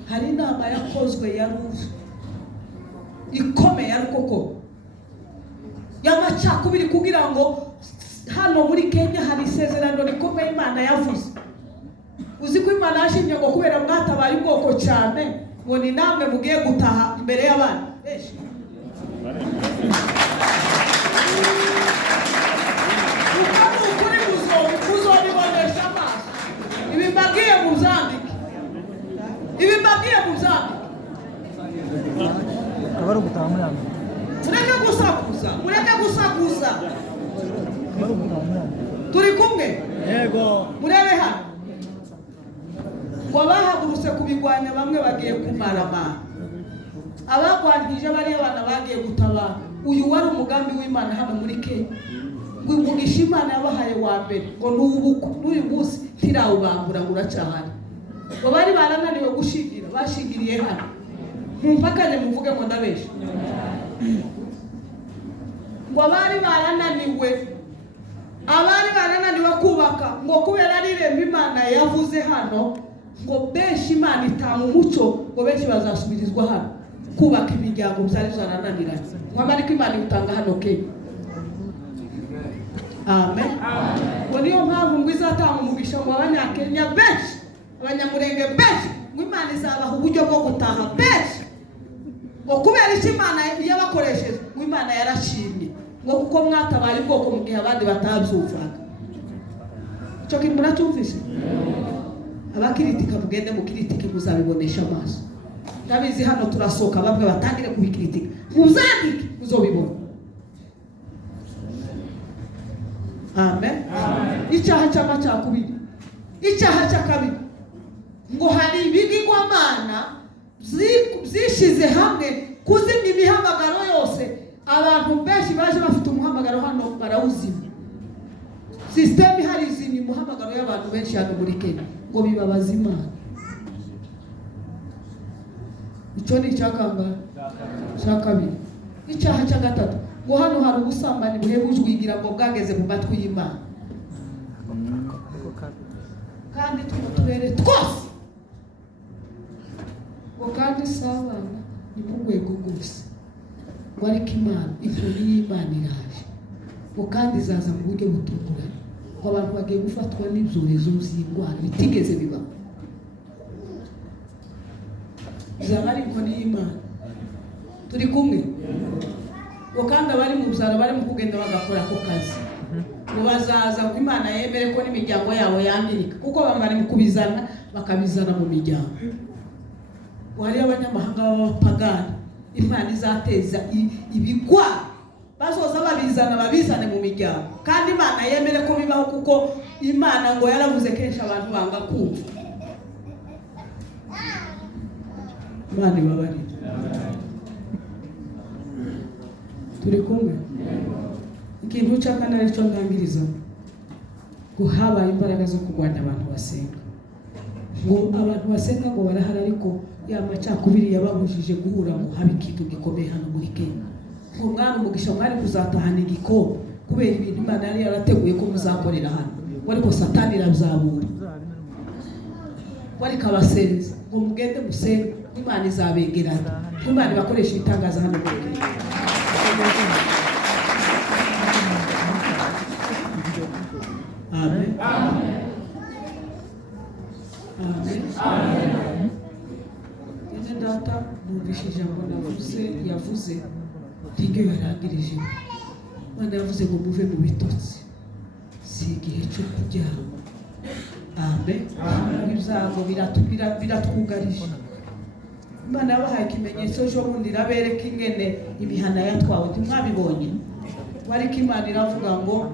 Hari inama yakozwe yaruze ikomeye ariko ko y'amacakubiri, kugira ngo hano muri Kenya hari isezerano rikomeye Imana yavuze. Uzi ko Imana yashimye ngo kubera mwatabaye ubwoko cyane ngo ni namwe mugiye gutaha imbere y'abandi benshi. Ukuri uzobibonesha amaso. Ibi mbabwiye muzandike. Kabari gutaha muri hano. Mureke gusakuza. Turi kumwe? Yego. Murebe hano. Ngo bahagurutse kubigwanya bamwe bagiye kumarama. Abagwanije bari abana bagiye gutabara. Uyu wari umugambi w'Imana hano muri Kenya. Ngo umugisha Imana yabahaye wa mbere ngo n'ubuku n'uyu munsi tirawubambura ngo uracyahari. Ngo bari barananiwe gushingira, bashingiriye hano. Mumpakanye muvuge ngo ndabesha. Ngo abari barananiwe kubaka ngo kubera ari irembo Imana yavuze hano ngo benshi Imana itanga umuco ngo benshi bazasubirizwa hano kubaka imiryango byari zarananiranye. Ariko Imana itanga hano Kenya. Amen. Ngo niyo mpamvu ngo izatanga umugisha ngo abanyakenya benshi, abanyamurenge benshi, ngo Imana izabaha uburyo bwo gutaha benshi. Ngo kubera icyo Imana yabakoresheje ngo Imana yarashimye ngo kuko mwatabaye ubwoko mu gihe abandi batabyumvaga. Cyo kintu muracyumvise? Abakiritika mugende mukiritika muzabibonesha amaso. Ndabizi hano turasoka bamwe batangire kubikiritika. Muzandike muzobibona. Amen. Icyaha cy'amacakubiri. Icyaha cy'akabiri. Ngo hari ibigirwamana zishize hamwe kuzimya imihamagaro yose. Abantu benshi baje bafite umuhamagaro hano barawuzima. System ihari izimya umuhamagaro y'abantu benshi hano muri Kenya ngo bibabaza Imana. Icyo ni icyakanga cyakabiri. Icyaha cya gatatu ngo hano hari ubusambane buhebujwigira ngo bwageze mu matwi y'Imana. Kandi turere twose ngo kandi sabana ni mu rwego rwose ngo ariko Imana inkoni y'Imana iraje ngo kandi izaza mu buryo butunguranye ngo abantu bagiye gufatwa n'ibyorezo by'indwara bitigeze biba. Izaba ari inkoni y'Imana. Turi kumwe? Ngo kandi abari mu byaro bari mu kugenda bagakora ako kazi ngo bazaza ngo Imana yemere ko n'imiryango yabo yangirika kuko bamara mu kubizana bakabizana mu miryango. Ngo hari abanyamahanga b'abapagani Imana izateza ibigwa bazoza babizane mu miryango kandi Imana yemere ko bibaho kuko Imana ngo yaravuze kenshi abantu banga kumva. Imana ibabarire. Turi kumwe? Ikintu cy'akana aricyo ndangiriza ngo habaye imbaraga zo kurwanya abantu basenga. ngo abantu basenga ngo barahari ariko ya macakubiri yababujije guhura ngo habe ikintu gikomeye hano muri Kenya. Ngo mwana umugisha mwari kuzatahana igikombe kubera ibintu Imana yari yarateguye ko muzakorera hano, ariko Satani irazabura. Wari kabasenze ngo mugende musenge Imana izabegerana, Imana ibakoresha ibitangaza hano muri Kenya. Amen. Amen. Amen. Ene data numvise ijambo yavuze ntiryo yarangirije. Imana yavuze ngo muve mu bitotsi, si igihe cyo kuryama. Amen. Ibyago biratwugarije. Imana yabahaye ikimenyetso ejo bundi irabereka ingene imihana yatwawe, ntimwabibonye? Ariko Imana iravuga ngo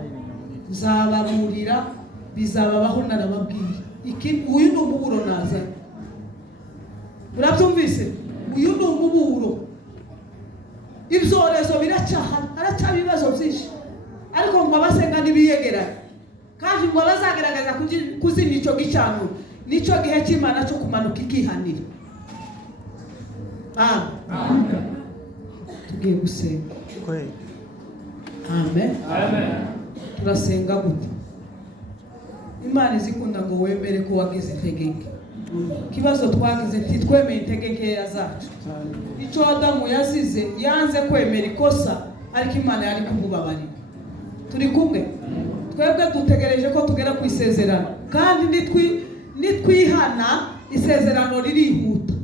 nzababurira bizababaho narababwiye. Uyu ni umuburo nazanye. Murabyumvise? Uyu ni umuburo. Ibyorezo biracyahari, haracyaba ibibazo byinshi, ariko ngo abasenga ntibiyegeranye kandi ngo bazagaragaza kuzimya icyo gicaniro. Nicyo gihe cy'Imana cyo kumanuka ikihanira. Amen. Tugiye gusenga. Amen. Amen. Turasenga gute? Imana izikunda ngo wemere ko wagize intege nke. Kibazo twagize ntitwemeye intege nkeya zacu. Icyo Adamu yazize yanze kwemera ikosa, ariko Imana yari kumubabarira. Turi kumwe? Twebwe dutegereje ko tugera ku isezerano, kandi nitwihana isezerano ririhuta.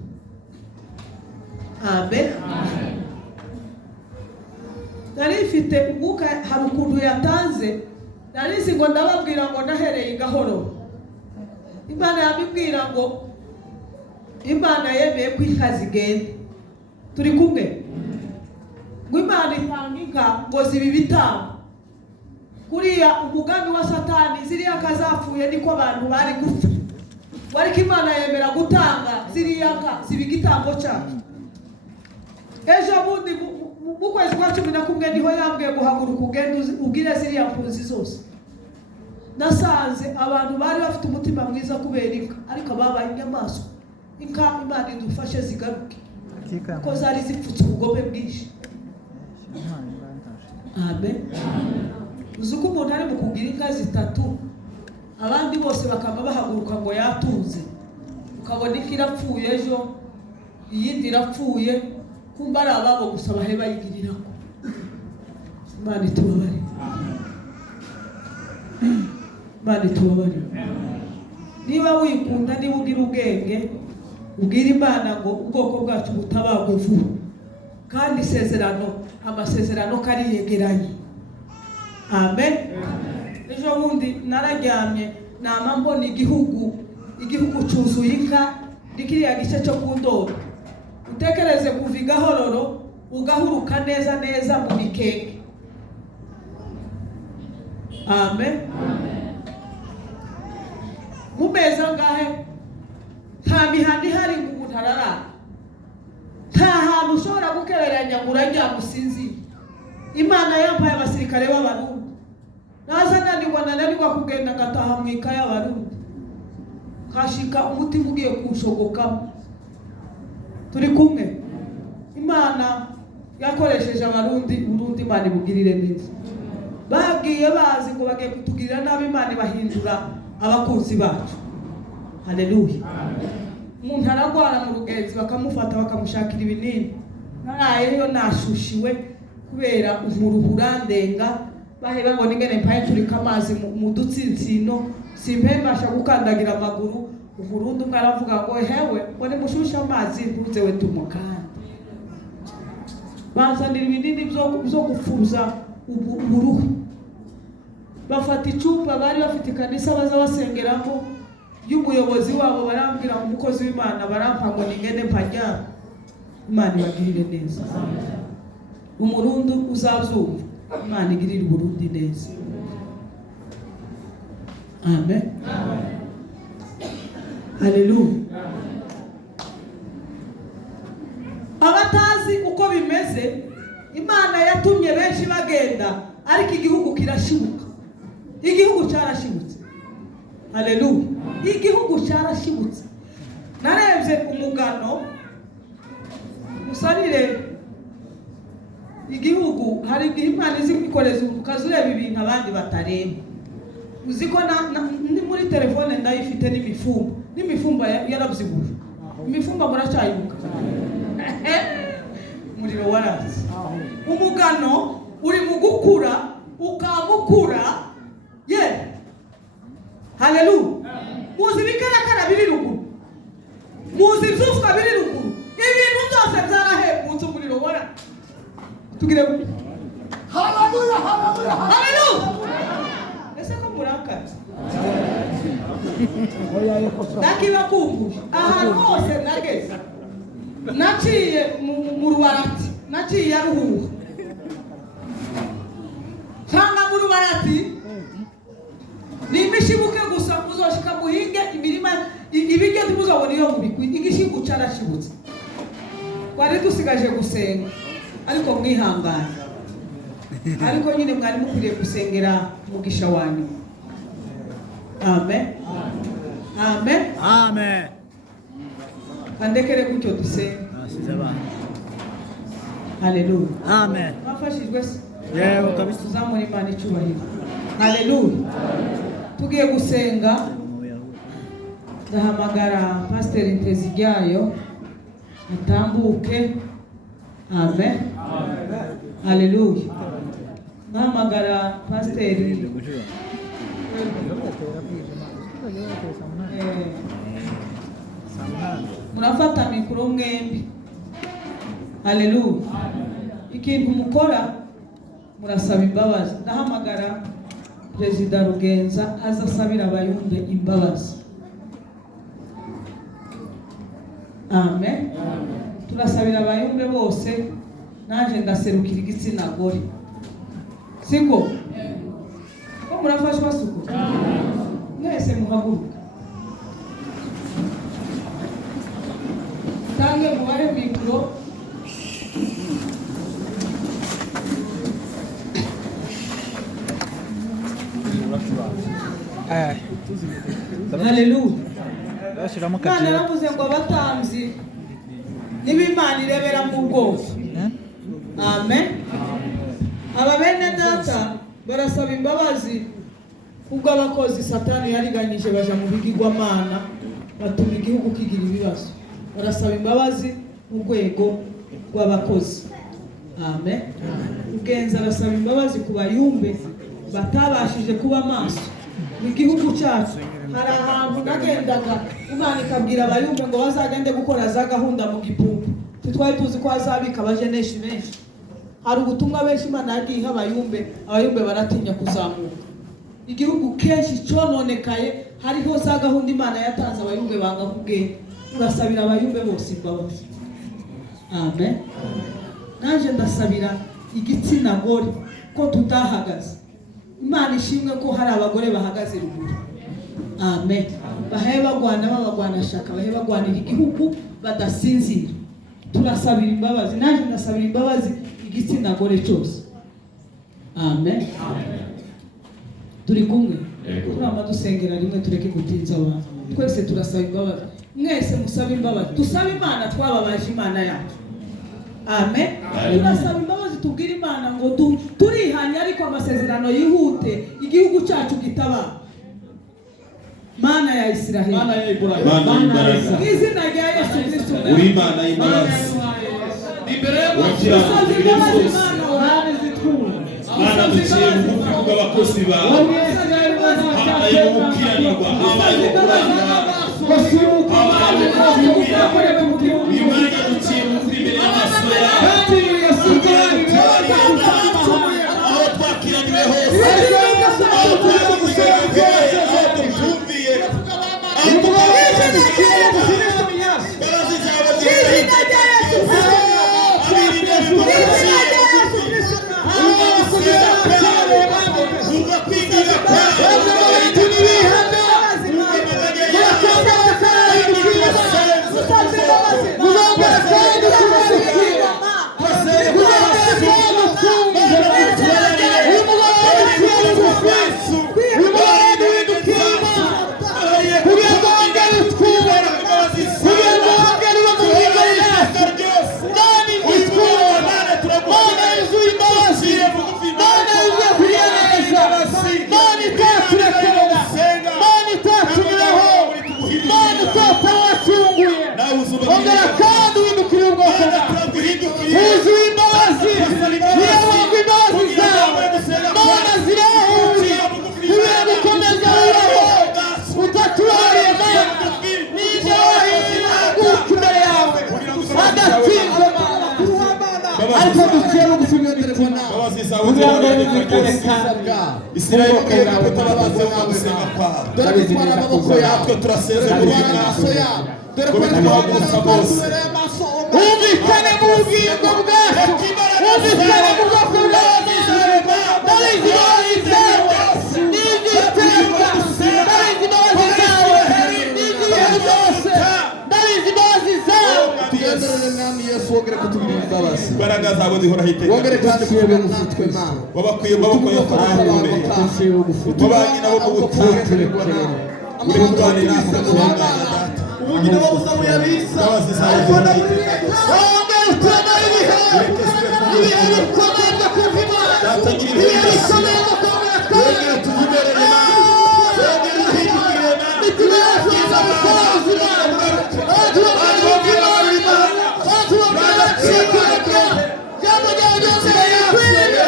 Amen. Nari mfite umwuka, hari ukuntu yatanze, narizi ngo ndababwira ngo nahereye gahoro. Imana yabibwira ngo Imana yemeye ko inka zigenda. Turi kumwe? Ngo Imana itanga inka ngo zibe ibitambo. Kuriya umugambi wa Satani, ziriya kazapfuye niko abantu bari gupfa. Ariko Imana yemera gutanga ziriya nka zibe igitambo cyacu. Ejo bundi mu kwezi kwa 11 niho yambwiye guhaguruka ugenda ubwire ziriya mpunzi zose. Nasanze abantu bari bafite umutima mwiza kubera inka, ariko babaye inyamaswa. Inka Imana idufashe zigaruke, ko zari zipfutse ubugome bwinshi. Amen. Uzuko umuntu ari mu kugira inka zitatu, abandi bose bakaba bahaguruka ngo yatunze, ukabona inka irapfuye ejo, iyindi irapfuye, kumba ari ababo gusa baheba yigirirako. Imana itubabare. Imana itubabare. Niba wikunda, niba ugira ubwenge, ubwira Imana ngo ubwoko bwacu butabagwe vuba, kandi amasezerano kariyegeranye. Amen. Ejo bundi nararyamye nama mbona igihugu cyuzuye inka, dikiriya gice cyo kundodo. Utekereze kuva igahororo ugahuruka neza mu mikeke. Amen. Mu meza ngahe nta mihanda ihari ngo umuntu ararara, nta hantu ushobora gukereranya ngo urajya musinzi. Imana yampaye abasirikare b'Abarundi, naza nananirwa kugenda ngataha mu ikaye y'Abarundi, kashika umutima ugiye kushogokamo. Turi kumwe? Imana yakoresheje Abarundi, Burundi Imana ibugirire neza. Bagiye bazi ngo bagiye kutugirira nabi, Imana ibahindura abakunzi bacu. Haleluya. Umuntu aragwara mu rugenzi bakamufata bakamushakira ibinini. Narayeyo nashushiwe kubera umuruhura ndenga, baheba ngo ningene mpaye turika amazi mu dutsinsino, simpembasha gukandagira amaguru. Uburundi umwe aravuga ngo hewe ngo nimushusha amazi ntuze we tumukanda. Banzanira ibinini byo gufuza uburuhu. Bafata icupa bari bafite kanisa baza basengeramo y'umuyobozi wabo, barambwira ngo umukozi w'Imana barampa ngo ningene mpajya. Imana ibagirire neza. Umurundi uzabyumva, Imana igirire Burundi neza. Amen. Haleluya. Abatazi uko bimeze, Imana yatumye benshi bagenda, ariko igihugu kirashibuka. Igihugu cyarashibutse. Haleluya. Igihugu cyarashibutse. narebye umugano usarire igihugu, hari igihe Imana izi kwikoreza ukaza ureba ibintu abandi batareba. Uzi ko ndi muri telefone ndayifite n'imifumba yarabyibuye. Imifumba muracyayibuka? Umuriro warazi. Umugano uri mu gukura ukamukura. Haleluya. Muzi bikarakara biri ruguru, muzi ibyufwa biri ruguru, ibintu byose byarahembutse. Umuriro warazi. Tugire Haleluya, haleluya, haleluya. Ese ko murakaza ndakibakumbuje ahantu hose nageze. Naciye mu Rubarati, naciye ya Ruhuha cyangwa mu Rubarati ni imishibuke gusa. Muzoshika muhinge imirima ibiryo ntimuzabona iyo mubikwi. Igishibu carashibutse. Twari dusigaje gusenga ariko mwihangane, ariko nyine mwari mukwiriye gusengera umugisha wanyu. Amen, amen, Amen. bandekere gutyo dusenga. Haleluya, Amen. mwafashijwe se? Yewe kabisa. Tuzamure Imana icyubahiro. Haleluya. Tugiye gusenga. Ndahamagara Pasiteri Nteziryayo atambuke. Amen. Haleluya. Ndahamagara Pasiteri murafata mikoro mwembi. Haleluya. Ikintu mukora murasaba imbabazi. Ndahamagara Perezida Rugenza azasabira abayumbe imbabazi. Amen. Turasabira abayumbe bose. Naje ndaserukira igitsina gore. Siko? Ko murafashwa suko? Mwese muhaguruka. Tange muware mikro. Haleluya. Mana navuze ngo abatamzi n'ibimana irebera mu bwoko. Amen. Aba bene data barasaba imbabazi ubwo abakozi Satani yariganyije baja mu bigirwamana batuma igihugu kigira ibibazo. Barasaba imbabazi mu rwego rw'abakozi. Amen. Rugenza arasaba imbabazi ku bayumbe batabashije kuba maso mu gihugu cyacu. Hari ahantu nagendaga Imana ikabwira abayumbe ngo bazagende gukora za gahunda mu Gipumbu. Twari tuzi ko hazabika abajeneshi benshi. Hari ubutumwa benshi Imana yagiye iha abayumbe baratinya kuzamuka. Igihugu kenshi cononekaye, hariho za gahunda Imana yatanze abayumbe banga kubwira. Urasabira abayumbe bose imbabazi. Amen. Naje ndasabira igitsina gore ko tutahagaze. Imana ishimwe ko hari abagore bahagaze ruguru. Amen. Bahaye bagwana babagwana shaka, bahaye bagwanira igihugu badasinzira. Turasabira imbabazi. Naje ndasabira imbabazi igitsina gore cyose. Amen. Turi kumwe. Turama dusengera rimwe tureke gutinza abantu. Twese turasaba imbabazi. Mwese musaba imbabazi. Tusaba Imana twababaje Imana yacu. Amen. Turasaba imbabazi tubwira Imana ngo turihanye ariko amasezerano yihute igihugu cyacu gitaba. Mana ya Israheli, Mana ya Ibrahim, Mana ya Isaka, izina rya Yesu Kristo, uri Imana y'imbabazi. Imbere y'abakira Mana duciye bugufi bw'abakozi bawe. Habaye gukiranirwa, habaye kuranga, habaye kumvira. Imana duciye bugufi imbere y'amaso yawe. Aho twakiraniwe hose, aho twakiraniwe hose, Yes. duciye bugufi mwemererwa nawe Imbabazi zawe kugira ngo ziboneke wibikore rwose. kandi Isirayeli ugiye gukota batavuye mu gusenga kwawe. dore gutwara amaboko yawe Natwe turaseze dore muri iyi gutwara amaso myaka. yawe dore Ngo kwezi bituhagurutsa bose. wumvikane mu bugingo bwacu wumvikane mu bwoko bwacu dore izi mbabazi zawe n'iziteka dore izi mbabazi zawe n'izihe zose dore izi mbabazi zawe tugenderere mwami yesu wongere kutugirira imbabazi Imbaraga zawe zihoraho iteka. wongere kandi kuyobora natwe mana Wabakwiye amaboko yo kurambura imbere. Wabanye nabo mu butayu. Uri kurwana natwe ku Mana data. umugina wo gusa muyabisa Imbabazi zawe zihoraho iteka. wongere utamara ibihe ibihe bikomeza kuva imana ibihe bikomeza kubera Wongere tuvumerere Imana. Wongere uhindukire Imana. imitima yacu iza gukora ubuzima aho tubabwira ubw'imana imana aho tubabwira abacikirwa cyangwa byaba byose bikwiriye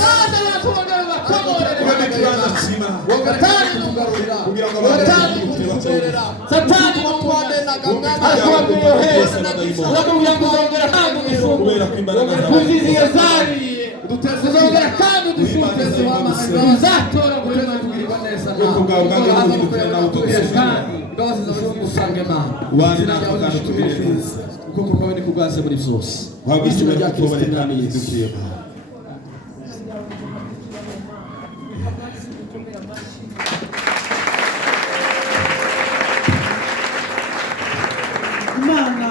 kandi batubagara bakomorera Ube mu kibanza cy'Imana. satani tugarurira Kugira ngo satani kutuberera satani mutwadenaga mwami uramubwira ngo uzongera kandi udusumbe Kubera ko imbaraga zawe tuziziye zariye uzongera kandi udusumbe uzatora buri mwanya kugirirwa neza Ubwoko bwawe bwange buhindukire nawe utudusumbe. kandi imbabazi zawe zidusange mana Ubane natwe kandi utugirire neza. ubwoko bwawe ni kubwaze muri byose Wabwe icyubahiro kutubonera kandi yidukiye Mana. Imana